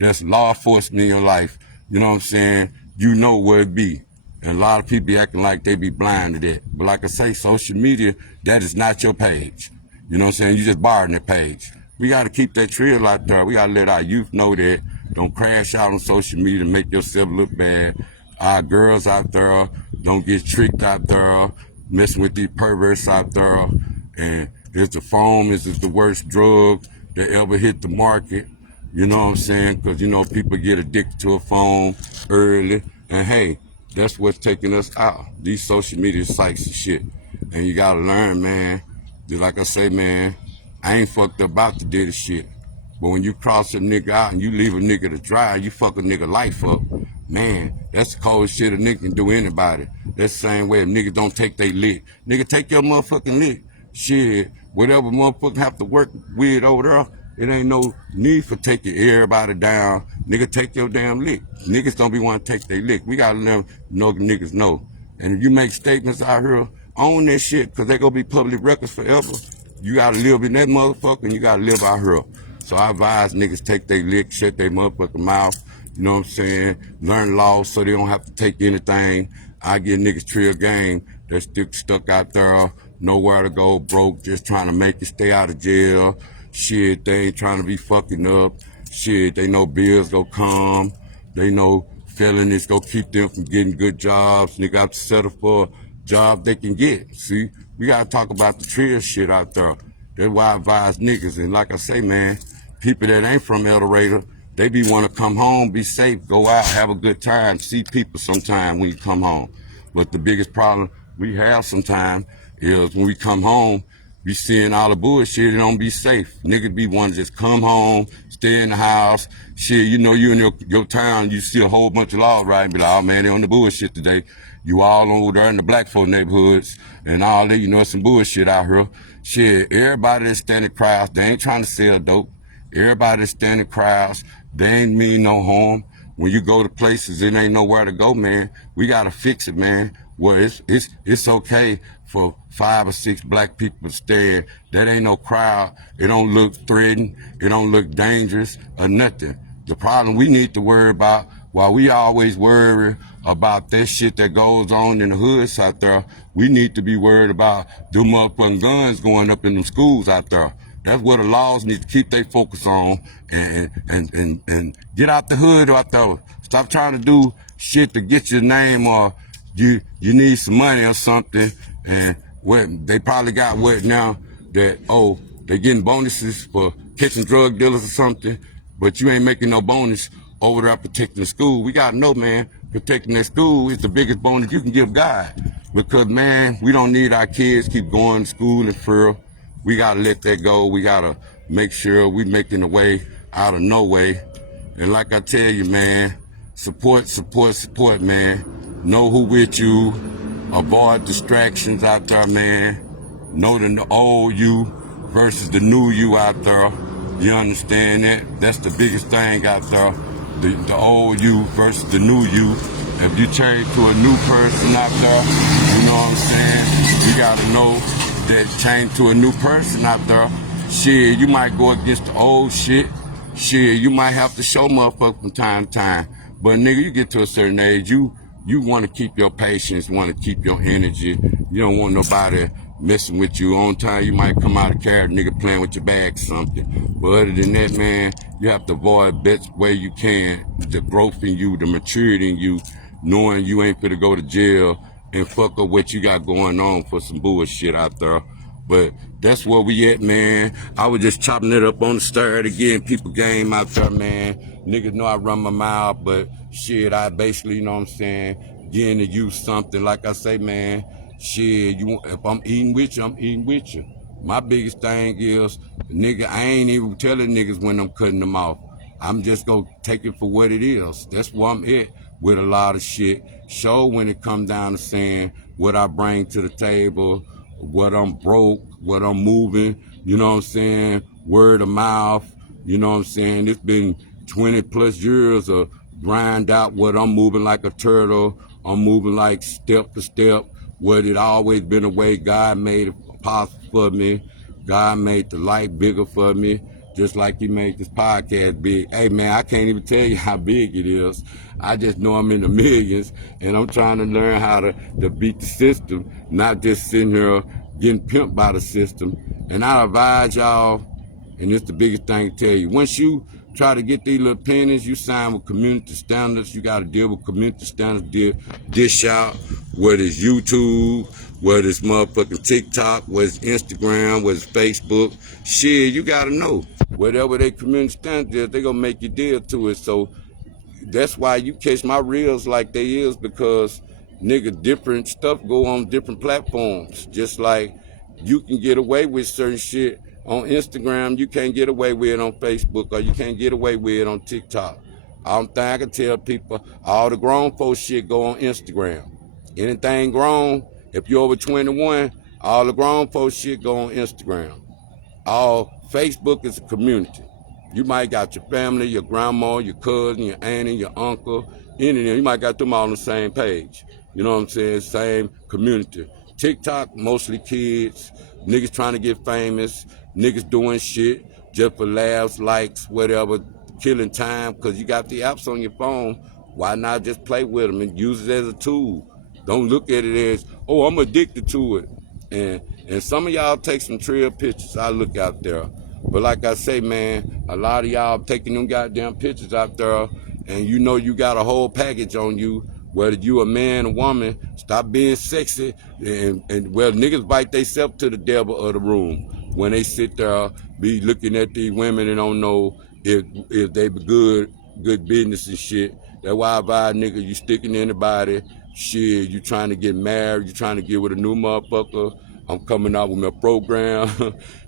that's law enforcement in your life, you know what I'm saying? You know where it be. And a lot of people be acting like they be blind to that. But like I say, social media, that is not your page. You know what I'm saying? You just borrowing that page. We got to keep that trail out there. We got to let our youth know that. Don't crash out on social media and make yourself look bad. Our girls out there, don't get tricked out there, messing with these perverts out there. And is the phone is the worst drug that ever hit the market. You know what I'm saying? Because, you know, people get addicted to a phone early. And, hey, that's what's taking us out. These social media sites and shit. And you got to learn, man. Just like I say, man, I ain't fucked about to do this shit. But when you cross a nigga out and you leave a nigga to dry, you fuck a nigga life up, man, that's the coldest shit a nigga can do anybody. That's the same way if niggas don't take they lick. Nigga, take your motherfucking lick. Shit, whatever motherfucker have to work with over there, it ain't no need for taking everybody down. Nigga, take your damn lick. Niggas don't be want to take their lick. We gotta let them know the niggas know. And if you make statements out here, own that shit, because they gonna be public records forever. You gotta live in that motherfucker and you gotta live out here. So I advise niggas take their lick, shut their motherfucking mouth, you know what I'm saying? Learn law so they don't have to take anything. I give niggas trill game that's stuck out there, nowhere to go, broke, just trying to make it, stay out of jail. Shit, they ain't trying to be fucking up. Shit, they know bills go come. They know felonies go keep them from getting good jobs. Nigga have to settle for a job they can get. See, we gotta talk about the trill shit out there. That's why I advise niggas. And like I say, man, people that ain't from El Dorado, they be want to come home, be safe, go out, have a good time, see people sometime when you come home. But the biggest problem we have sometime is when we come home, we seeing all the bullshit and don't be safe. Niggas be wanting to just come home, stay in the house. Shit, you know, you in your town, you see a whole bunch of laws, right? Be like, oh man, they on the bullshit today. You all over there in the black folk neighborhoods and all that, you know, some bullshit out here. Shit, everybody that's standing crowds, they ain't trying to sell dope. Everybody that's standing crowds, they ain't mean no harm. When you go to places, it ain't nowhere to go, man. We gotta fix it, man. Well, it's okay for 5 or 6 black people to stand. That ain't no crowd. It don't look threatening. It don't look dangerous or nothing. The problem we need to worry about, while we always worry about that shit that goes on in the hoods out there, we need to be worried about them motherfucking guns going up in them schools out there. That's where the laws need to keep their focus on and get out the hood out there. Stop trying to do shit to get your name or you need some money or something. And what they probably got what now that, oh, they getting bonuses for catching drug dealers or something, but you ain't making no bonus over there protecting the school. We gotta know, man, protecting that school is the biggest bonus you can give God. Because, man, we don't need our kids keep going to school and further. We gotta let that go. We gotta make sure we making a way out of no way. And like I tell you, man, support, man. Know who with you. Avoid distractions out there, man. Know the old you versus the new you out there. You understand that? That's the biggest thing out there. The old you versus the new you. If you change to a new person out there, you know what I'm saying? You gotta know that change to a new person out there. Shit, you might go against the old shit. Shit, you might have to show motherfuckers from time to time. But nigga, you get to a certain age, you want to keep your patience, want to keep your energy. You don't want nobody messing with you. On time, you might come out of character, nigga playing with your bag or something. But other than that, man, you have to avoid the best way you can the growth in you, the maturity in you, knowing you ain't finna go to jail and fuck up what you got going on for some bullshit out there. But that's where we at, man. I was just chopping it up on the stirred again. People game out there, man. Niggas know I run my mouth, but shit, I basically, you know what I'm saying, getting to you something. Like I say, man, shit, if I'm eating with you, I'm eating with you. My biggest thing is, nigga, I ain't even telling niggas when I'm cutting them off. I'm just gonna take it for what it is. That's where I'm at with a lot of shit. Show when it come down to saying what I bring to the table, what I'm broke, what I'm moving, you know what I'm saying, word of mouth, you know what I'm saying. It's been 20 plus years of grind out what I'm moving like a turtle, I'm moving like step to step, what it always been the way God made it possible for me. God made the light bigger for me, just like he made this podcast big. Hey man, I can't even tell you how big it is. I just know I'm in the millions, and I'm trying to learn how to beat the system, not just sitting here getting pimped by the system. And I advise y'all, and it's the biggest thing to tell you, once you try to get these little pennies, you sign with community standards. You got to deal with community standards, dish out, whether it's YouTube, whether it's motherfucking TikTok, whether it's Instagram, whether it's Facebook. Shit, you got to know. Whatever they community standards is, they going to make you deal to it. So that's why you catch my reels like they is, because nigga, different stuff go on different platforms. Just like you can get away with certain shit on Instagram, you can't get away with it on Facebook, or you can't get away with it on TikTok. All thing I can tell people, all the grown folks shit go on Instagram. Anything grown, if you're over 21, all the grown folks shit go on Instagram. All Facebook is a community. You might got your family, your grandma, your cousin, your auntie, your uncle, any of them. You might got them all on the same page. You know what I'm saying? Same community. TikTok, mostly kids, niggas trying to get famous, niggas doing shit just for laughs, likes, whatever, killing time, because you got the apps on your phone. Why not just play with them and use it as a tool? Don't look at it as, oh, I'm addicted to it. And some of y'all take some trail pictures. I look out there. But like I say, man, a lot of y'all taking them goddamn pictures out there, and you know you got a whole package on you, whether you a man or woman. Stop being sexy. And well, niggas bite themselves to the devil of the room when they sit there, be looking at these women and don't know if they be good business and shit. That's why I advise nigga, you sticking to anybody. Shit, you trying to get married, you trying to get with a new motherfucker. I'm coming out with my program.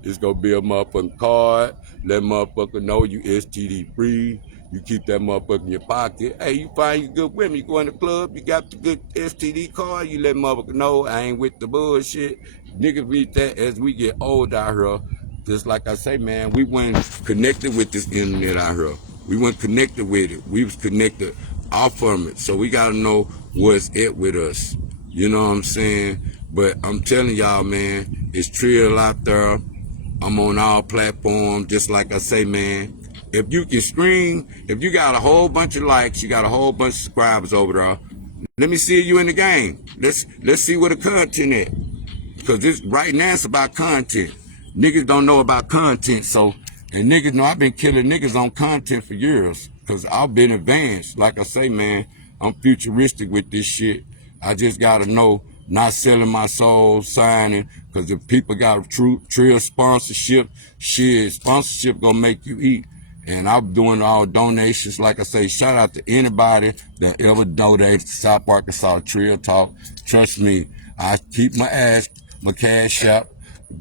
It's gonna be a motherfucking card. Let motherfucker know you STD free. You keep that motherfucker in your pocket. Hey, you find you good women, you go in the club, you got the good STD card, you let motherfucker know I ain't with the bullshit. Niggas read that as we get old out here. Just like I say, man, we weren't connected with this internet out here. We weren't connected with it. We was connected off from it. So we gotta know what's it with us. You know what I'm saying? But I'm telling y'all, man, it's Trill out there. I'm on all platforms, just like I say, man. If you can scream, if you got a whole bunch of likes, you got a whole bunch of subscribers over there, let me see you in the game. Let's see where the content is. Because this right now it's about content. Niggas don't know about content, so, and niggas know I've been killing niggas on content for years. Because I've been advanced. Like I say, man, I'm futuristic with this shit. I just gotta know, not selling my soul, signing, because if people got a true Trill sponsorship, shit, sponsorship gonna make you eat. And I'm doing all donations. Like I say, shout out to anybody that ever donated to South Arkansas Trill Talk. Trust me, I keep my ass, my cash up.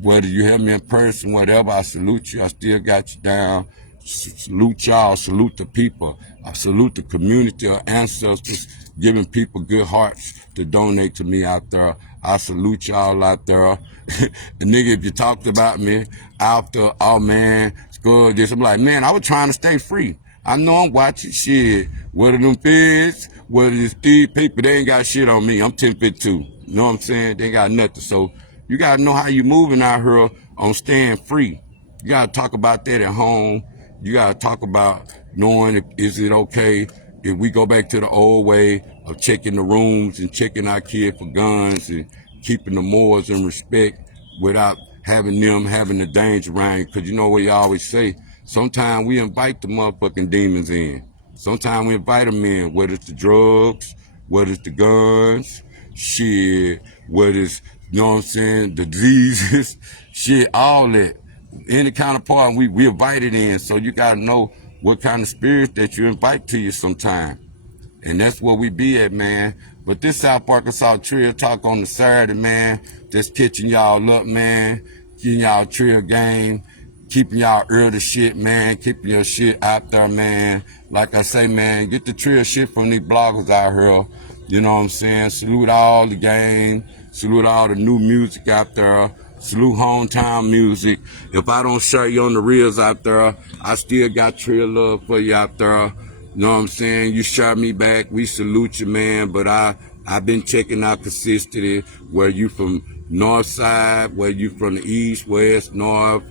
Whether you have me in person, whatever, I salute you. I still got you down. Salute y'all, salute the people. I salute the community of ancestors, giving people good hearts to donate to me out there. I salute y'all out there. And nigga, if you talked about me after, oh man, skull this, I'm like, man, I was trying to stay free. I know I'm watching shit. Whether them feds, whether it's these people, they ain't got shit on me. I'm 10'2". You know what I'm saying? They got nothing. So you gotta know how you moving out here on staying free. You gotta talk about that at home. You gotta talk about knowing is it okay if we go back to the old way of checking the rooms and checking our kids for guns and keeping the morals and respect without having them having the danger around you. Because you know what you always say, sometimes we invite the motherfucking demons in. Sometimes we invite them in, whether it's the drugs, whether it's the guns, shit, whether it's, you know what I'm saying, the diseases, shit, all that. Any kind of part we invite it in. So you gotta know what kind of spirit that you invite to you sometime. And that's where we be at, man. But this South Arkansas Trill Talk on the Saturday, man, just catching y'all up, man, getting y'all Trill game, keeping y'all early shit, man, keeping your shit out there, man. Like I say, man, get the Trill shit from these bloggers out here. You know what I'm saying? Salute all the game. Salute all the new music out there. Salute hometown music. If I don't share you on the reels out there, I still got Trill love for you out there. You know what I'm saying? You share me back. We salute you, man. But I've been checking out consistently where you from north side, where you from the east, west, north.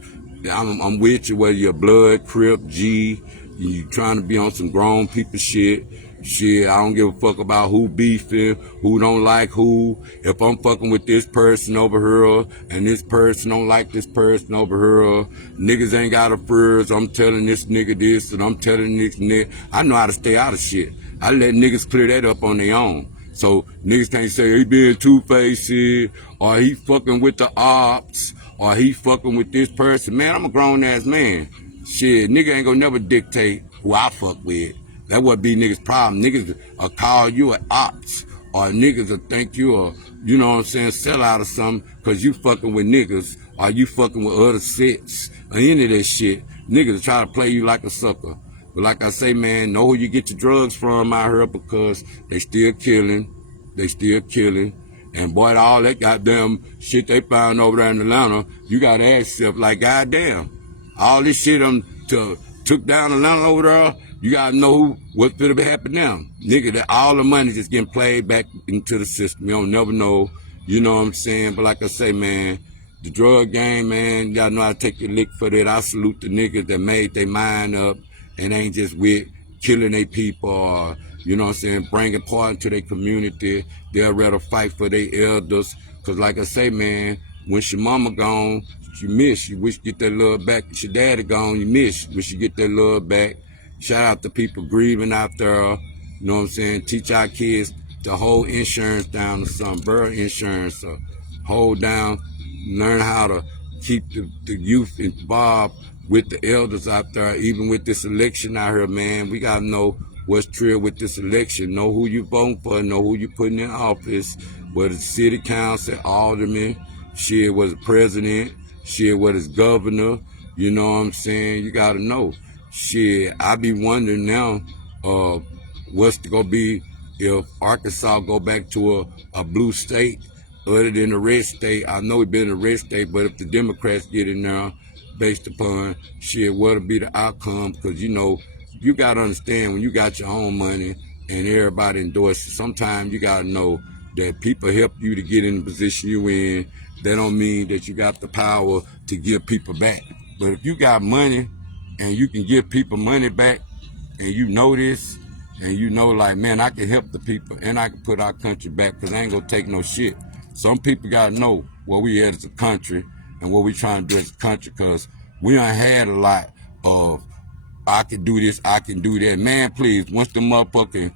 I'm with you, whether you're blood, crip, G, you trying to be on some grown people shit. Shit, I don't give a fuck about who beefing, who don't like who. If I'm fucking with this person over here, and this person don't like this person over here, niggas ain't got a furs. I'm telling this nigga this, and I'm telling this nigga. I know how to stay out of shit. I let niggas clear that up on their own. So niggas can't say he being two-faced, or he fucking with the ops, or he fucking with this person. Man, I'm a grown-ass man. Shit, nigga ain't gonna never dictate who I fuck with. That would be niggas' problem. Niggas will call you an ops, or niggas will think you a, you know what I'm saying, sell out or something, cause you fucking with niggas, or you fucking with other sets, or any of that shit. Niggas will try to play you like a sucker. But like I say, man, know who you get your drugs from out here, because they still killing. They still killing. And boy, all that goddamn shit they found over there in Atlanta, you gotta ask yourself, like, goddamn, all this shit took down Atlanta over there, you gotta know what's gonna happen now. Nigga, that all the money just getting played back into the system. You don't never know, you know what I'm saying? But like I say, man, the drug game, man, y'all know how to take your lick for that. I salute the niggas that made their mind up and ain't just with killing their people or, you know what I'm saying, bringing part into their community. They'll rather fight for their elders. Cause like I say, man, when your mama gone, you miss. You wish you get that love back. If your daddy gone, you miss. Wish you get that love back. Shout out to people grieving out there. You know what I'm saying? Teach our kids to hold insurance down to some burn insurance. Hold down, learn how to keep the youth involved with the elders out there. Even with this election out here, man, we got to know what's true with this election. Know who you voting for, know who you putting in office, whether it's city council, alderman, shit, was the president, shit, what is governor, you know what I'm saying? You got to know. Shit, I be wondering now, what's gonna be if Arkansas go back to a blue state other than the red state. I know it been a red state, but if the Democrats get in there based upon shit, what'll be the outcome? Because, you know, you got to understand when you got your own money and everybody endorses, sometimes you got to know that people help you to get in the position you in. That don't mean that you got the power to give people back. But if you got money and you can give people money back and you know this, and you know, like, man, I can help the people and I can put our country back because I ain't gonna take no shit. Some people gotta know where we at as a country and what we trying to do as a country, because we done had a lot of I can do this, I can do that. Man, please, once the motherfucking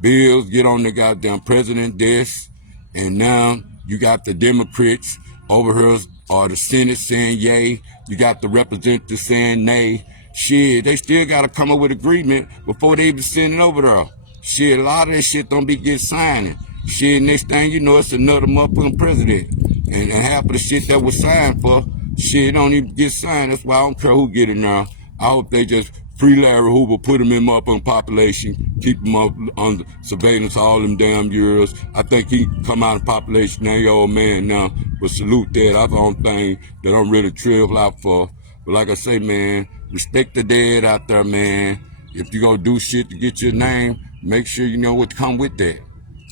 bills get on the goddamn president desk, and now you got the Democrats over here, or the Senate saying yay, you got the representatives saying nay. Shit, they still got to come up with agreement before they even send it over there. Shit, a lot of that shit don't be get signed. Shit, next thing you know, it's another motherfucking president. And half of the shit that was signed for, shit don't even get signed. That's why I don't care who get it now. I hope they just free Larry Hoover, put him in motherfucking population, keep him up under surveillance all them damn years. I think he can come out of population now, your old man now. But salute that. That's the only thing that I'm really thrilled out for. But like I say, man, respect the dead out there, man. If you gonna do shit to get your name, make sure you know what to come with that.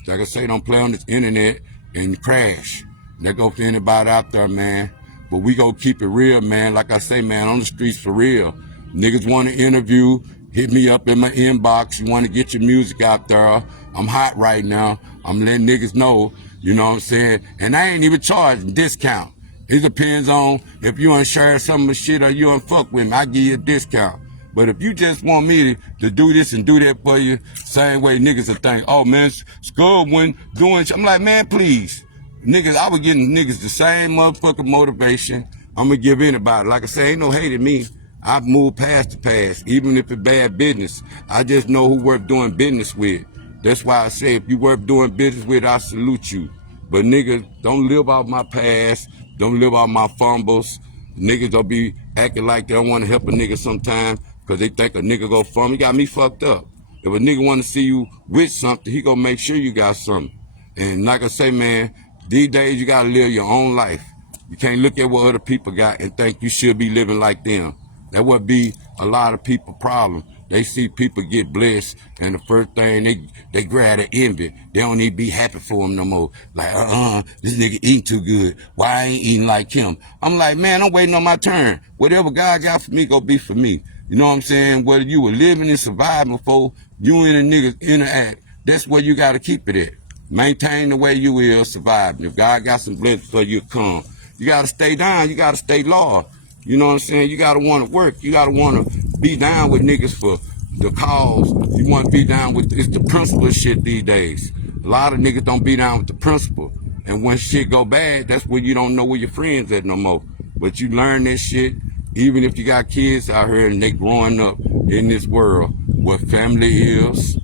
Like I say, don't play on this internet and crash. That go for anybody out there, man. But we gonna keep it real, man. Like I say, man, on the streets for real. Niggas want to interview, hit me up in my inbox. You want to get your music out there. I'm hot right now. I'm letting niggas know, you know what I'm saying? And I ain't even charging discount. It depends on if you want to share some of the shit or you want to fuck with me. I give you a discount. But if you just want me to do this and do that for you, same way niggas will think, oh man, Skull when doing shit. I'm like, man, please. Niggas, I was getting niggas the same motherfucking motivation I'm gonna give anybody. Like I say, ain't no hate at me. I've moved past the past, even if it's bad business. I just know who worth doing business with. That's why I say, if you worth doing business with, I salute you. But niggas, don't live off my past. Don't live off my fumbles. Niggas don't be acting like they don't want to help a nigga sometimes because they think a nigga go fumble. You got me fucked up. If a nigga want to see you with something, he gonna make sure you got something. And like I say, man, these days you gotta live your own life. You can't look at what other people got and think you should be living like them. That would be a lot of people problem. They see people get blessed, and the first thing they grab the envy. They don't even be happy for them no more. Like, this nigga eating too good. Why I ain't eating like him? I'm like, man, I'm waiting on my turn. Whatever God got for me, go be for me. You know what I'm saying? Whether you were living and surviving before you and a nigga interact, that's where you got to keep it at. Maintain the way you will, survive. If God got some blessings for you, come. You got to stay down. You got to stay loyal. You know what I'm saying? You got to want to work. You got to want to be down with niggas for the cause. You want to be down with, it's the principle shit these days. A lot of niggas don't be down with the principle. And when shit go bad, that's when you don't know where your friends at no more. But you learn that shit, even if you got kids out here and they growing up in this world, what family is,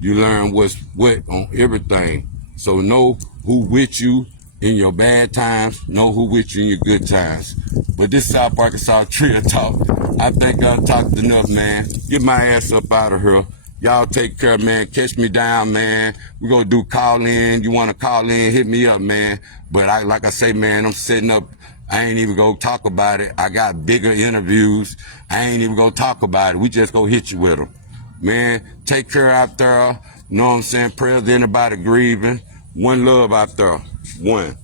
you learn what's what on everything. So know who with you in your bad times, know who with you in your good times. But this South Arkansas Trill Talk, I think I've talked enough, man. Get my ass up out of here. Y'all take care, man. Catch me down, man. We're going to do call in. You want to call in, hit me up, man. But like I say, man, I'm setting up. I ain't even going to talk about it. I got bigger interviews. I ain't even going to talk about it. We just going to hit you with them. Man, take care out there. You know what I'm saying? Prayers to anybody grieving. One love out there. One.